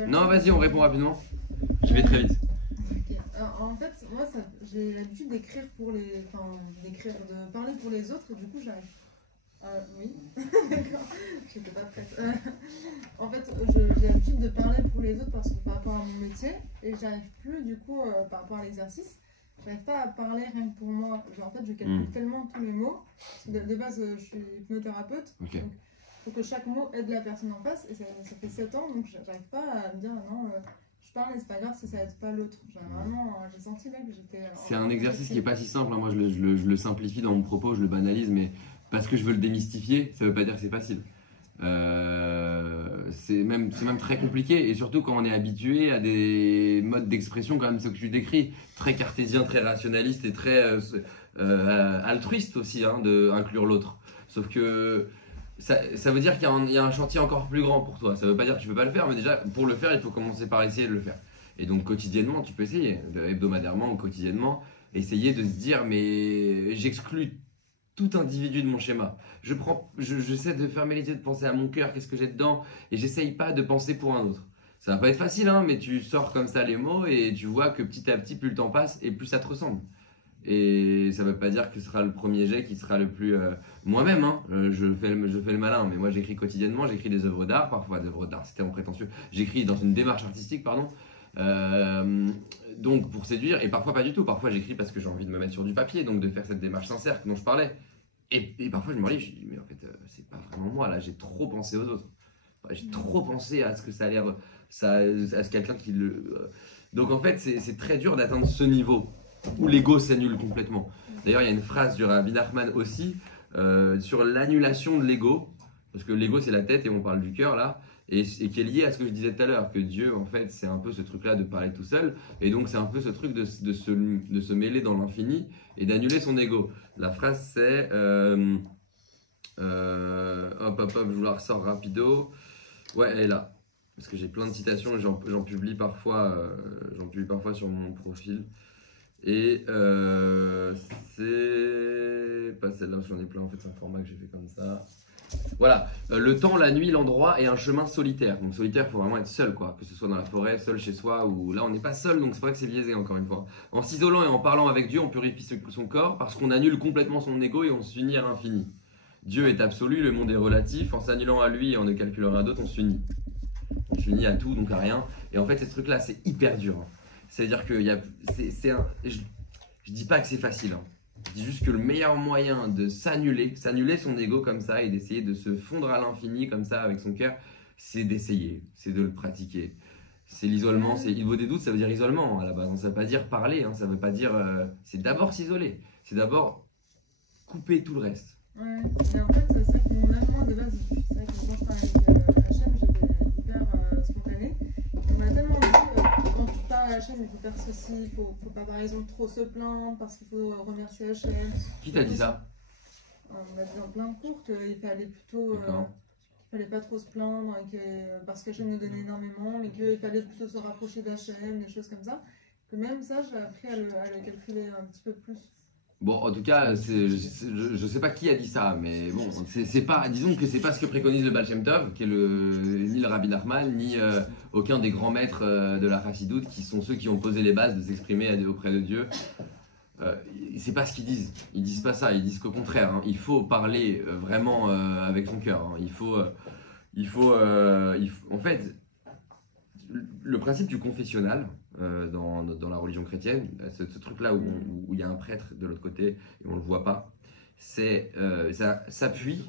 Non, vas-y, on répond rapidement. Je vais très vite. Ok. Alors, en fait, moi, j'ai l'habitude d'écrire de parler pour les autres, et du coup, j'arrive. Oui, d'accord, j'étais pas prête. En fait, j'ai l'habitude de parler pour les autres parce que par rapport à mon métier, et j'arrive plus, du coup, par rapport à l'exercice, j'arrive pas à parler rien que pour moi. Genre, en fait, je calcule tellement tous mes mots. De base, je suis hypnothérapeute, donc il faut que chaque mot aide la personne en face, et ça fait 7 ans, donc j'arrive pas à me dire non. Je parle et c'est pas grave si ça aide pas l'autre. J'ai senti là que j'étais. C'est un exercice qui est pas si simple. Hein. Moi, je le simplifie dans mon propos, je le banalise, mais parce que je veux le démystifier, ça veut pas dire que c'est facile. C'est même très compliqué, et surtout quand on est habitué à des modes d'expression, comme ce que tu décris, très cartésien, très rationaliste et très altruiste aussi, hein, d'inclure l'autre. Sauf que ça veut dire qu'il y a un chantier encore plus grand pour toi. Ça veut pas dire que tu peux pas le faire, mais déjà pour le faire, il faut commencer par essayer de le faire. Et donc quotidiennement, tu peux essayer, hebdomadairement ou quotidiennement, essayer de se dire mais j'exclus tout individu de mon schéma. J'essaie de fermer les yeux, de penser à mon cœur, qu'est-ce que j'ai dedans, et j'essaye pas de penser pour un autre. Ça va pas être facile, hein, mais tu sors comme ça les mots et tu vois que petit à petit, plus le temps passe et plus ça te ressemble. Et ça veut pas dire que ce sera le premier jet qui sera le plus... Moi-même, hein, je fais le malin, mais moi j'écris quotidiennement, j'écris des œuvres d'art, parfois des œuvres d'art, c'était en prétentieux. J'écris dans une démarche artistique, pardon. Donc pour séduire, et parfois pas du tout, parfois j'écris parce que j'ai envie de me mettre sur du papier, donc de faire cette démarche sincère dont je parlais. Et parfois je me dis, mais en fait c'est pas vraiment moi, là j'ai trop pensé aux autres. J'ai trop pensé à ce que ça a l'air, à ce quelqu'un qui le... Donc en fait c'est très dur d'atteindre ce niveau où l'ego s'annule complètement. D'ailleurs il y a une phrase du Rabbi Nachman aussi sur l'annulation de l'ego, parce que l'ego c'est la tête et on parle du cœur là. Et qui est lié à ce que je disais tout à l'heure, que Dieu, en fait, c'est un peu ce truc-là de parler tout seul, et donc c'est un peu ce truc de se mêler dans l'infini et d'annuler son ego. La phrase c'est, je vous la ressors rapido, ouais, elle est là, parce que j'ai plein de citations, j'en publie parfois sur mon profil, et c'est pas celle-là, j'en ai plein, en fait, c'est un format que j'ai fait comme ça. Voilà, le temps, la nuit, l'endroit et un chemin solitaire. Donc solitaire, il faut vraiment être seul, quoi. Que ce soit dans la forêt, seul chez soi, ou là on n'est pas seul, donc c'est vrai que c'est biaisé encore une fois. En s'isolant et en parlant avec Dieu, on purifie son corps parce qu'on annule complètement son ego et on s'unit à l'infini. Dieu est absolu, le monde est relatif. En s'annulant à lui et en ne calculant rien d'autre, on s'unit. On s'unit à tout, donc à rien. Et en fait, ce truc-là, c'est hyper dur. Hein. C'est-à-dire que je dis pas que c'est facile. Hein. Je dis juste que le meilleur moyen de s'annuler son ego comme ça et d'essayer de se fondre à l'infini comme ça avec son cœur, c'est d'essayer, c'est de le pratiquer. C'est l'isolement, il vaut des doutes, ça veut dire isolement à la base. Ça ne veut pas dire parler, hein, ça veut pas dire... c'est d'abord s'isoler, c'est d'abord couper tout le reste. Ouais, mais en fait, c'est vrai que mon allemand de base, c'est vrai que quand je parlais avec Hachem, j'étais hyper spontanée. On m'a tellement dit, quand tu parles à Hachem, il faut faire ceci, il faut pas par exemple trop se plaindre parce qu'il faut remercier Hachem. Qui t'a dit ça? On m'a dit en plein cours qu'il fallait plutôt... qu'il fallait pas trop se plaindre, parce qu'Hachem nous donnait énormément, mais qu'il fallait plutôt se rapprocher d'Hachem, des choses comme ça. Que même ça, j'ai appris à le calculer un petit peu plus. Bon, en tout cas, je sais pas qui a dit ça, mais bon, disons que c'est pas ce que préconise le Baal Shem Tov, qui est ni le Rabbi Nachman, ni aucun des grands maîtres de la Chassidoute, qui sont ceux qui ont posé les bases de s'exprimer auprès de Dieu. C'est pas ce qu'ils disent. Ils disent pas ça. Ils disent qu'au contraire, hein, il faut parler vraiment avec son cœur. Hein. En fait, le principe du confessionnal dans la religion chrétienne, ce truc-là où il y a un prêtre de l'autre côté et on le voit pas, ça s'appuie.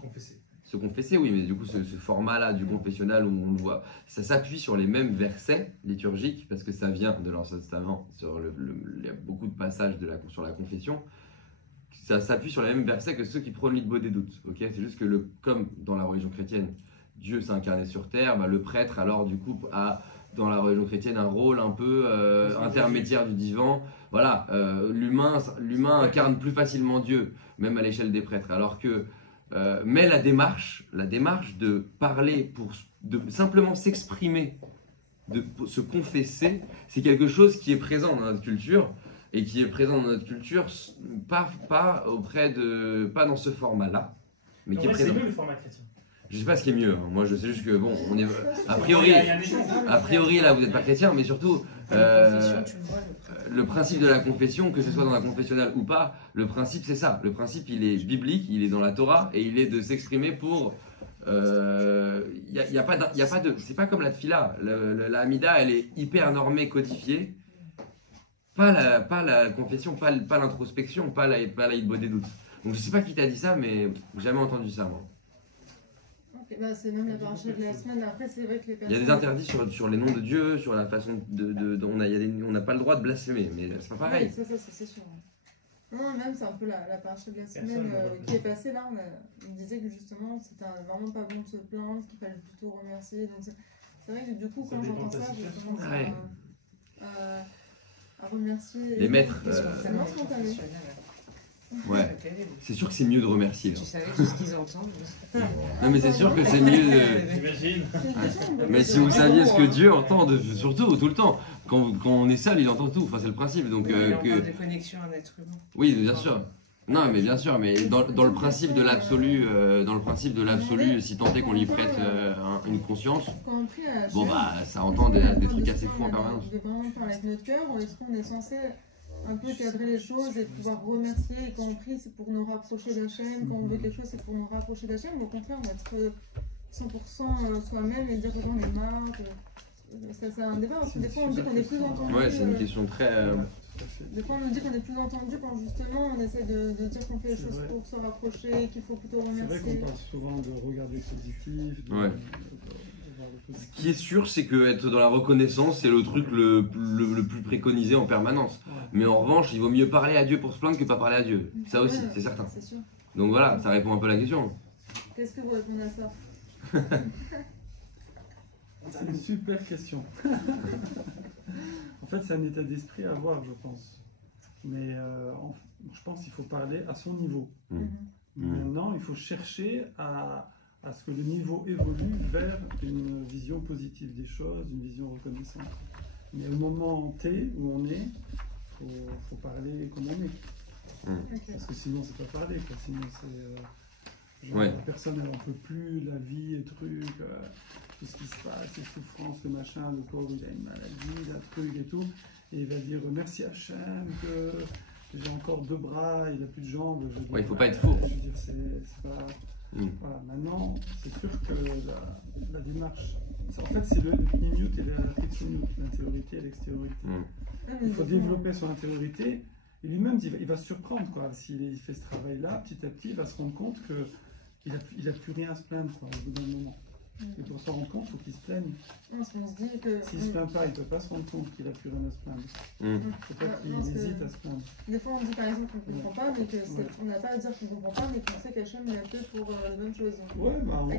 Se confesser, oui, mais du coup, ce format-là du confessionnal où on le voit, ça s'appuie sur les mêmes versets liturgiques parce que ça vient de l'Ancien Testament. Il y a beaucoup de passages sur la confession. Ça s'appuie sur les mêmes versets que ceux qui prônent l'idée des doutes. Okay, c'est juste que, comme dans la religion chrétienne, Dieu s'est incarné sur terre, le prêtre, alors, du coup, a dans la religion chrétienne un rôle un peu intermédiaire du divin. Voilà, l'humain incarne plus facilement Dieu, même à l'échelle des prêtres. Alors que mais la démarche de parler, de simplement s'exprimer, de se confesser, c'est quelque chose qui est présent dans notre culture et qui est présent dans notre culture, pas dans ce format-là, mais qui est C'est présent. mieux le format chrétien. Je sais pas ce qui est mieux, hein. Moi je sais juste que bon, on est a priori là vous n'êtes pas chrétien, mais surtout le principe de la confession, que ce soit dans la confessionnale ou pas, le principe c'est ça. Le principe il est biblique, il est dans la Torah et il est de s'exprimer pour. C'est pas comme la tfila. La Hamida elle est hyper normée, codifiée. Pas la confession, pas l'introspection, pas la hitbod des doutes. Donc je sais pas qui t'a dit ça, mais j'ai jamais entendu ça moi. Okay, bah, c'est même la paracha de la semaine. Après, c'est vrai que les personnes... Il y a des interdits sur les noms de Dieu, sur la façon on n'a pas le droit de blasphémer, mais c'est pas pareil. Oui, ça c'est sûr. Non, même c'est un peu la paracha de la semaine qui est passée là. On disait que justement c'était vraiment pas bon de se plaindre, qu'il fallait plutôt remercier. Donc c'est vrai que du coup, quand j'entends ça, je commence à remercier. Les maîtres. Tellement spontané. Ouais, c'est sûr que c'est mieux de remercier. Tu savais tout ce qu'ils entendent. Non mais c'est sûr que c'est mieux de... J'imagine. Mais si vous saviez ce que Dieu entend, surtout, tout le temps, quand on est seul, il entend tout, enfin c'est le principe. Donc, il parle de connexion à un être humain. Oui, bien sûr. Non mais bien sûr, mais dans le principe de l'absolu, si tant est qu'on lui prête une conscience, bon bah ça entend des trucs assez fous en permanence. De vraiment parler avec notre cœur, est-ce qu'on est censé un peu cadrer les choses et pouvoir remercier, et quand on prie c'est pour nous rapprocher d'Hachem, quand on veut quelque chose c'est pour nous rapprocher d'Hachem, ou au contraire on va être 100% soi-même et dire que on est marre, c'est un débat, parce que des fois on dit qu'on est plus entendu. Ouais, c'est une question très... Des fois on nous dit qu'on est plus entendu quand justement on essaie de dire qu'on fait les choses pour se rapprocher, qu'il faut plutôt remercier. C'est vrai qu'on parle souvent de regarder positif, Ce qui est sûr, c'est que être dans la reconnaissance, c'est le truc le plus préconisé en permanence. Ouais. Mais en revanche, il vaut mieux parler à Dieu pour se plaindre que pas parler à Dieu. Ça aussi, c'est certain. Sûr. Donc voilà, ça répond un peu à la question. Qu'est-ce que vous répondez à ça? C'est une super question. En fait, c'est un état d'esprit à avoir, je pense. Mais je pense qu'il faut parler à son niveau. Maintenant, il faut chercher à ce que le niveau évolue vers une vision positive des choses, une vision reconnaissante. Mais au moment T où on est, il faut parler comme on est. Parce que sinon, c'est pas parler. Quoi. Sinon, c'est... la personne, elle n'en peut plus, la vie, les trucs, tout ce qui se passe, les souffrances, le machin, le corps, il a une maladie, la truc et tout. Et il va dire merci Hachem que j'ai encore 2 bras, il n'a plus de jambes. Il ne faut pas être fou. Je veux dire, c'est pas... Voilà, maintenant, c'est sûr que la démarche, en fait, c'est le pnimiut et l'intériorité et l'extériorité. Il faut développer son intériorité et lui-même, il va se surprendre, quoi. S'il fait ce travail-là, petit à petit, il va se rendre compte qu'il n'a plus rien à se plaindre, quoi, au bout d'un moment. Et pour s'en rendre compte, il faut qu'il se plaigne. S'il ne se plaint pas, il ne peut pas se rendre compte qu'il n'a plus rien à se plaindre. Peut-être qu'il hésite à se plaindre. Des fois, on dit par exemple qu'on ne comprend pas, mais qu'on n'a pas à dire qu'on ne comprend pas, mais qu'on sait qu'Hachem il a fait pour les bonnes choses. Ouais, bah, on le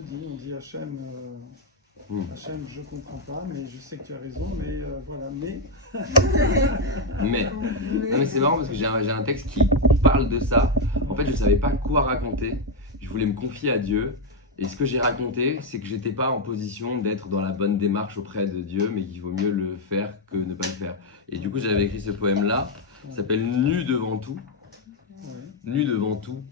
dit, on dit Hachem, Hachem, je ne comprends pas, mais je sais que tu as raison, mais voilà, mais... Non mais c'est marrant parce que j'ai un texte qui parle de ça. En fait, je ne savais pas quoi raconter. Je voulais me confier à Dieu. Et ce que j'ai raconté, c'est que j'étais pas en position d'être dans la bonne démarche auprès de Dieu, mais qu'il vaut mieux le faire que ne pas le faire. Et du coup, j'avais écrit ce poème-là, ça s'appelle Nu devant tout. Nu devant tout.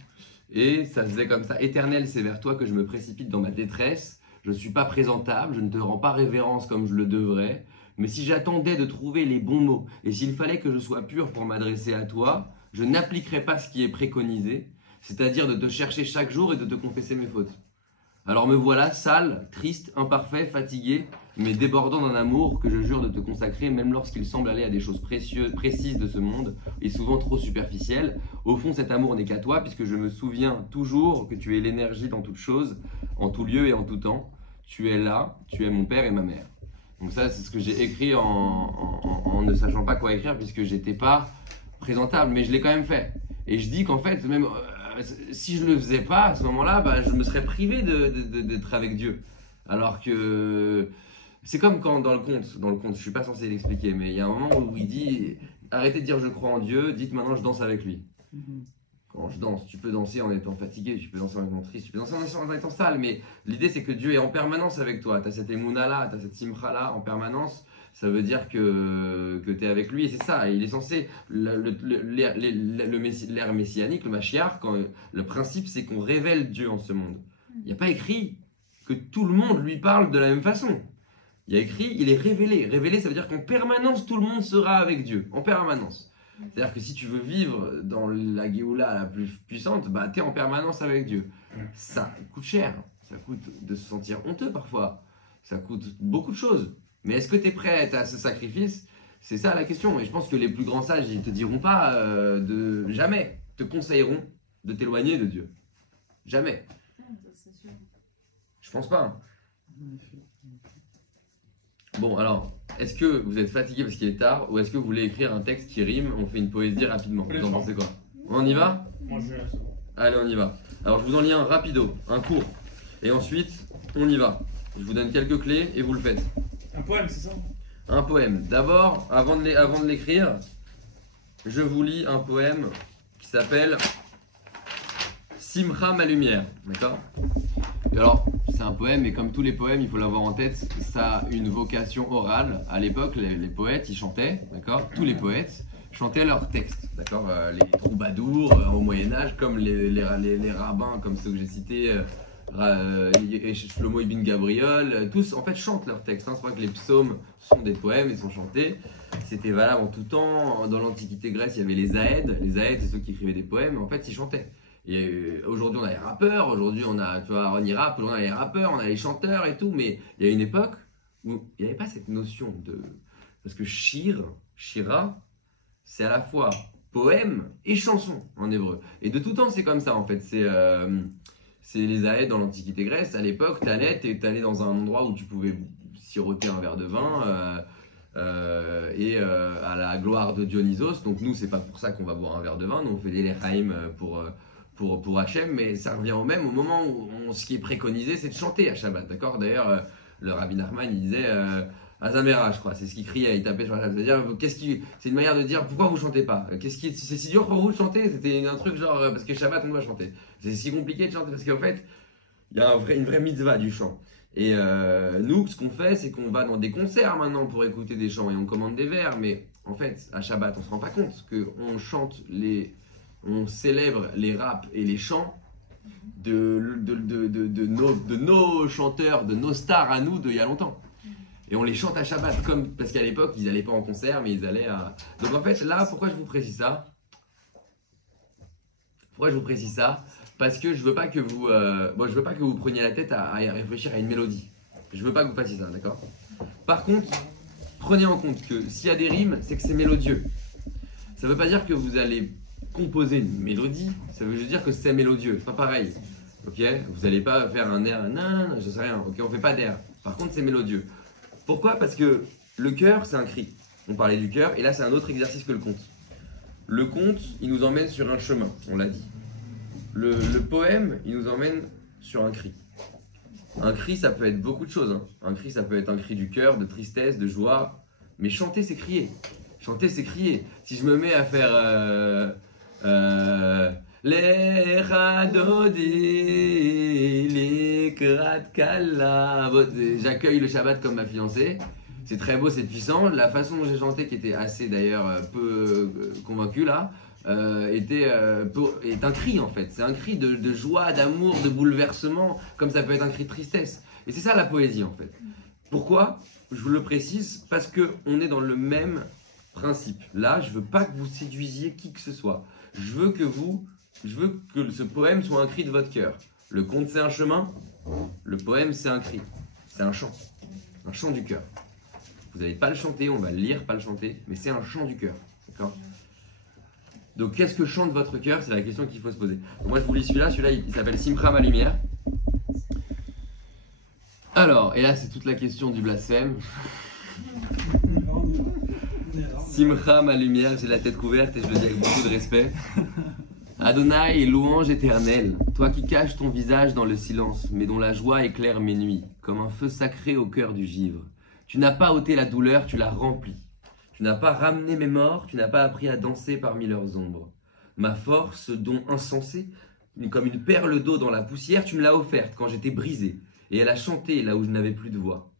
Et ça faisait comme ça. Éternel, c'est vers toi que je me précipite dans ma détresse. Je ne suis pas présentable, je ne te rends pas révérence comme je le devrais. Mais si j'attendais de trouver les bons mots, et s'il fallait que je sois pur pour m'adresser à toi, je n'appliquerais pas ce qui est préconisé, c'est-à-dire de te chercher chaque jour et de te confesser mes fautes. Alors me voilà, sale, triste, imparfait, fatigué, mais débordant d'un amour que je jure de te consacrer, même lorsqu'il semble aller à des choses précises de ce monde, et souvent trop superficielles. Au fond, cet amour n'est qu'à toi, puisque je me souviens toujours que tu es l'énergie dans toute chose, en tout lieu et en tout temps. Tu es là, tu es mon père et ma mère. Donc ça, c'est ce que j'ai écrit en ne sachant pas quoi écrire, puisque j'étais pas présentable, mais je l'ai quand même fait. Et je dis qu'en fait, même... si je le faisais pas à ce moment-là, bah, je me serais privé d'être avec Dieu. Alors que c'est comme quand dans le conte, je suis pas censé l'expliquer, mais il y a un moment où il dit arrêtez de dire je crois en Dieu, dites maintenant je danse avec lui. quand je danse, tu peux danser en étant fatigué, tu peux danser en étant triste, tu peux danser en étant sale, mais l'idée c'est que Dieu est en permanence avec toi. Tu as cette émouna-là, tu as cette simcha-là en permanence. Ça veut dire que tu es avec lui et c'est ça. Il est censé, l'ère messianique, le Mashiach, le principe c'est qu'on révèle Dieu en ce monde. Il n'y a pas écrit que tout le monde lui parle de la même façon. Il y a écrit, il est révélé. Révélé, ça veut dire qu'en permanence, tout le monde sera avec Dieu. En permanence. C'est-à-dire que si tu veux vivre dans la Géoula la plus puissante, bah, tu es en permanence avec Dieu. Ça coûte cher. Ça coûte de se sentir honteux parfois. Ça coûte beaucoup de choses. Mais est-ce que tu es prêt à ce sacrifice? C'est ça la question. Et je pense que les plus grands sages, ils ne te diront pas jamais, te conseilleront de t'éloigner de Dieu. Jamais. Je pense pas. Bon, alors, est-ce que vous êtes fatigué parce qu'il est tard ou est-ce que vous voulez écrire un texte qui rime? On fait une poésie rapidement. Vous en pensez quoi? On y va? Moi, je vais. Allez, on y va. Alors, je vous en lis un rapido, un court. Et ensuite, on y va. Je vous donne quelques clés et vous le faites. Un poème, c'est ça? Un poème. D'abord, avant de l'écrire, je vous lis un poème qui s'appelle Simcha ma lumière. D'accord? Et alors, c'est un poème, mais comme tous les poèmes, il faut l'avoir en tête, ça a une vocation orale. À l'époque, les poètes, ils chantaient, d'accord? Tous les poètes chantaient leurs textes, d'accord? Les troubadours au Moyen-Âge, comme les rabbins, comme ceux que j'ai cités, Shlomo ibn Gabriel, tous en fait chantent leurs textes. C'est vrai que les psaumes sont des poèmes, ils sont chantés. C'était valable en tout temps. Dans l'Antiquité grecque, il y avait les Aèdes. Les Aèdes, c'est ceux qui écrivaient des poèmes. En fait, ils chantaient. Et aujourd'hui, on a les rappeurs. Aujourd'hui, on a, tu vois, Ronnie Rap. On a les rappeurs, on a les chanteurs et tout. Mais il y a une époque où il n'y avait pas cette notion de... Parce que shira, c'est à la fois poème et chanson en hébreu. Et de tout temps, c'est comme ça en fait. C'est les Aèdes dans l'Antiquité grecque. À l'époque, t'allais dans un endroit où tu pouvais siroter un verre de vin à la gloire de Dionysos. Donc nous, c'est pas pour ça qu'on va boire un verre de vin. Nous, on fait des lechaim pour Hachem, mais ça revient au même. Au moment où ce qui est préconisé, c'est de chanter à Shabbat. D'accord? D'ailleurs, le Rabbi Nachman, il disait Azamera, je crois. C'est ce qu'il criait. Il tapait sur la table. C'est-à-dire, c'est une manière de dire pourquoi vous chantez pas? C'est si dur pour vous de chanter? C'était un truc genre parce que Shabbat, on doit chanter. C'est si compliqué de chanter parce qu'en fait, il y a une vraie mitzvah du chant. Et nous, ce qu'on fait, c'est qu'on va dans des concerts maintenant pour écouter des chants et on commande des vers. Mais en fait, à Shabbat, on se rend pas compte qu'on chante on célèbre les raps et les chants de nos chanteurs, de nos stars à nous d'il y a longtemps. Et on les chante à Shabbat, parce qu'à l'époque, ils n'allaient pas en concert, mais ils allaient à... Donc en fait, là, pourquoi je vous précise ça? Parce que je veux pas que vous preniez la tête à réfléchir à une mélodie. Je veux pas que vous fassiez ça, d'accord? Par contre, prenez en compte que s'il y a des rimes, c'est que c'est mélodieux. Ça veut pas dire que vous allez composer une mélodie, ça veut juste dire que c'est mélodieux, c'est pas pareil. Ok? Vous allez pas faire un air, non, je sais rien, ok? On fait pas d'air. Par contre, c'est mélodieux. Pourquoi? Parce que le chœur, c'est un cri. On parlait du chœur, et là, c'est un autre exercice que le conte. Le conte, il nous emmène sur un chemin, on l'a dit. Le poème, il nous emmène sur un cri. Un cri, ça peut être beaucoup de choses. Hein. Un cri, ça peut être un cri du cœur, de tristesse, de joie. Mais chanter, c'est crier. Chanter, c'est crier. Si je me mets à faire... les radodi, les kratkala. J'accueille le Shabbat comme ma fiancée. C'est très beau, c'est puissant. La façon dont j'ai chanté, qui était assez d'ailleurs peu convaincu là, est un cri en fait. C'est un cri de joie, d'amour, de bouleversement, comme ça peut être un cri de tristesse. Et c'est ça la poésie en fait. Pourquoi? Je vous le précise, parce qu'on est dans le même principe. Là, je veux pas que vous séduisiez qui que ce soit. Je veux que ce poème soit un cri de votre cœur. Le conte, c'est un chemin. Le poème, c'est un cri. C'est un chant du cœur. Vous n'allez pas le chanter, on va le lire, pas le chanter, mais c'est un chant du cœur. D'accord? Donc, qu'est-ce que chante votre cœur? C'est la question qu'il faut se poser. Donc, moi, je vous lis celui-là, il s'appelle Simcha ma lumière. Alors, et là, c'est toute la question du blasphème. Simcha ma lumière, j'ai la tête couverte et je le dis avec beaucoup de respect. Adonai, louange éternelle, toi qui caches ton visage dans le silence, mais dont la joie éclaire mes nuits, comme un feu sacré au cœur du givre. Tu n'as pas ôté la douleur, tu l'as remplie. Tu n'as pas ramené mes morts, tu n'as pas appris à danser parmi leurs ombres. Ma force, don insensé, comme une perle d'eau dans la poussière, tu me l'as offerte quand j'étais brisé. Et elle a chanté là où je n'avais plus de voix.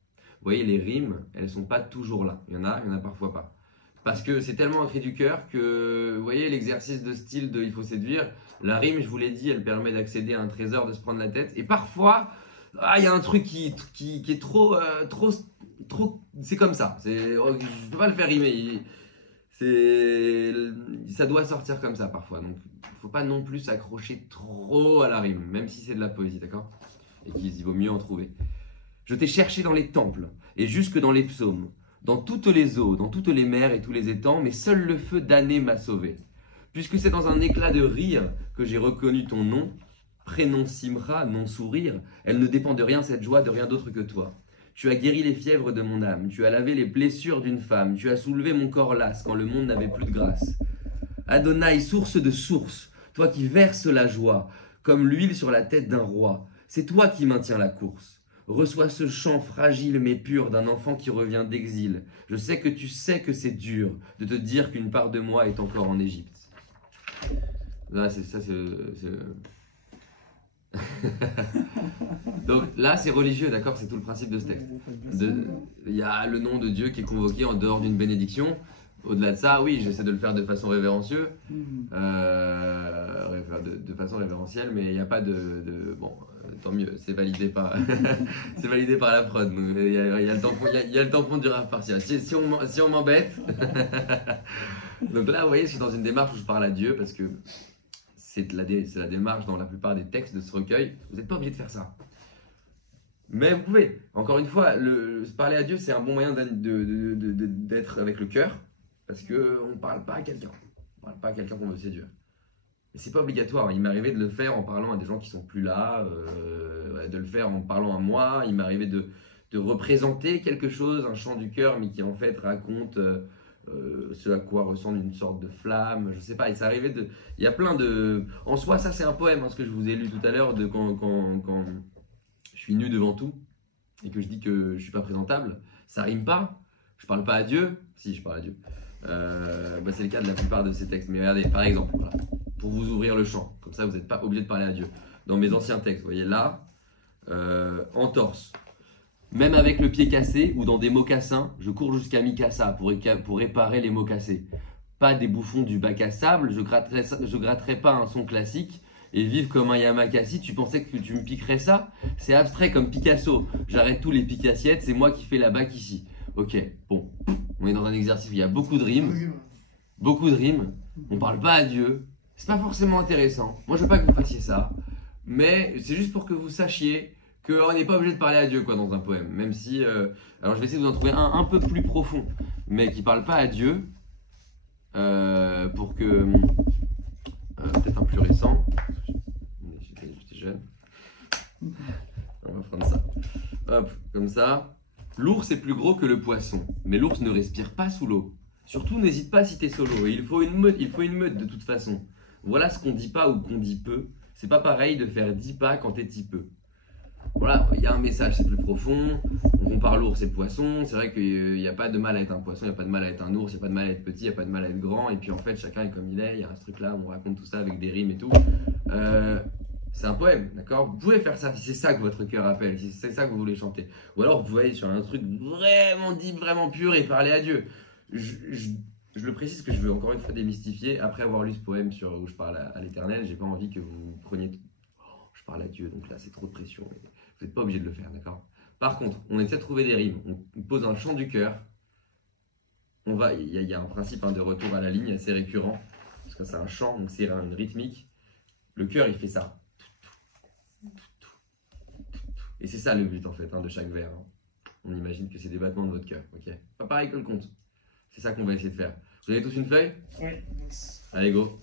Vous voyez, les rimes, elles ne sont pas toujours là. Il y en a parfois pas. Parce que c'est tellement un cri du cœur que, vous voyez, l'exercice de style de Il faut séduire, la rime, je vous l'ai dit, elle permet d'accéder à un trésor, de se prendre la tête. Et parfois, il y a un truc qui est trop, c'est comme ça. Je ne peux pas le faire rimer. Ça doit sortir comme ça parfois. Donc, il ne faut pas non plus s'accrocher trop à la rime, même si c'est de la poésie, d'accord? Et qu'il vaut mieux en trouver. Je t'ai cherché dans les temples et jusque dans les psaumes, dans toutes les eaux, dans toutes les mers et tous les étangs, mais seul le feu damné m'a sauvé. Puisque c'est dans un éclat de rire que j'ai reconnu ton nom, prénom Simra, non sourire, elle ne dépend de rien cette joie, de rien d'autre que toi. Tu as guéri les fièvres de mon âme, tu as lavé les blessures d'une femme, tu as soulevé mon corps las quand le monde n'avait plus de grâce. Adonai, source de source, toi qui verses la joie, comme l'huile sur la tête d'un roi, c'est toi qui maintiens la course. Reçois ce chant fragile mais pur d'un enfant qui revient d'exil. Je sais que tu sais que c'est dur de te dire qu'une part de moi est encore en Égypte. Là, c'est ça, Donc là, c'est religieux, d'accord? C'est tout le principe de ce texte. Il y a le nom de Dieu qui est convoqué en dehors d'une bénédiction. Au-delà de ça, oui, j'essaie de le faire de façon révérencieuse, de façon révérentielle, mais il n'y a pas bon, tant mieux, c'est validé par, c'est validé par la prod. Il y a le tampon du rave partiel. Si on m'embête, donc là, vous voyez, je suis dans une démarche où je parle à Dieu parce que c'est la démarche dans la plupart des textes de ce recueil. Vous n'êtes pas obligé de faire ça. Mais vous pouvez. Encore une fois, parler à Dieu, c'est un bon moyen d'être avec le cœur. Parce qu'on ne parle pas à quelqu'un. On ne parle pas à quelqu'un qu'on veut séduire. Et c'est pas obligatoire. Il m'est arrivé de le faire en parlant à des gens qui sont plus là, de le faire en parlant à moi. Il m'est arrivé de représenter quelque chose, un chant du cœur, mais qui en fait raconte ce à quoi ressemble une sorte de flamme. Je sais pas. Il s'est arrivé de. Il y a plein de. En soi, ça c'est un poème, hein, ce que je vous ai lu tout à l'heure, de quand je suis nu devant tout et que je dis que je suis pas présentable. Ça rime pas. Je parle pas à Dieu. Si, je parle à Dieu. C'est le cas de la plupart de ces textes. Mais regardez, par exemple, voilà, pour vous ouvrir le champ, comme ça vous n'êtes pas obligé de parler à Dieu. Dans mes anciens textes, vous voyez là, entorse. Même avec le pied cassé ou dans des mocassins, je cours jusqu'à Mikasa pour réparer les mots cassés. Pas des bouffons du bac à sable, je gratterai pas un son classique et vivre comme un Yamakasi. Tu pensais que tu me piquerais ça? C'est abstrait comme Picasso. J'arrête tous les pique-assiettes, c'est moi qui fais la bac ici. Ok, bon, on est dans un exercice où il y a beaucoup de rimes. Beaucoup de rimes. On parle pas à Dieu. C'est pas forcément intéressant. Moi, je veux pas que vous fassiez ça. Mais c'est juste pour que vous sachiez qu'on n'est pas obligé de parler à Dieu quoi, dans un poème. Même si. Alors, je vais essayer de vous en trouver un peu plus profond, mais qui parle pas à Dieu. Pour que. Peut-être un plus récent. J'étais jeune. On va prendre ça. Hop, comme ça. L'ours est plus gros que le poisson, mais l'ours ne respire pas sous l'eau. Surtout, n'hésite pas si t'es solo. Et il faut une meute de toute façon. Voilà ce qu'on dit pas ou qu'on dit peu. C'est pas pareil de faire 10 pas quand t'es petit peu. Voilà, il y a un message, c'est plus profond. On compare l'ours et le poisson. C'est vrai qu'il n'y a pas de mal à être un poisson, il n'y a pas de mal à être un ours, il n'y a pas de mal à être petit, il n'y a pas de mal à être grand. Et puis en fait, chacun est comme il est. Il y a ce truc-là, on raconte tout ça avec des rimes et tout. C'est un poème, d'accord? Vous pouvez faire ça si c'est ça que votre cœur appelle, si c'est ça que vous voulez chanter. Ou alors vous pouvez aller sur un truc vraiment deep, vraiment pur et parler à Dieu. Je le précise que je veux encore une fois démystifier. Après avoir lu ce poème où je parle à l'Éternel, j'ai pas envie que vous preniez. Je parle à Dieu, donc là c'est trop de pression. Vous n'êtes pas obligé de le faire, d'accord? Par contre, on essaie de trouver des rimes. On pose un chant du cœur. Il y a un principe de retour à la ligne assez récurrent. Parce que c'est un chant, donc c'est une rythmique. Le cœur, il fait ça. Et c'est ça le but en fait de chaque vers. On imagine que c'est des battements de votre cœur. Ok, pas pareil que le conte. C'est ça qu'on va essayer de faire. Vous avez tous une feuille? Oui. Allez, go.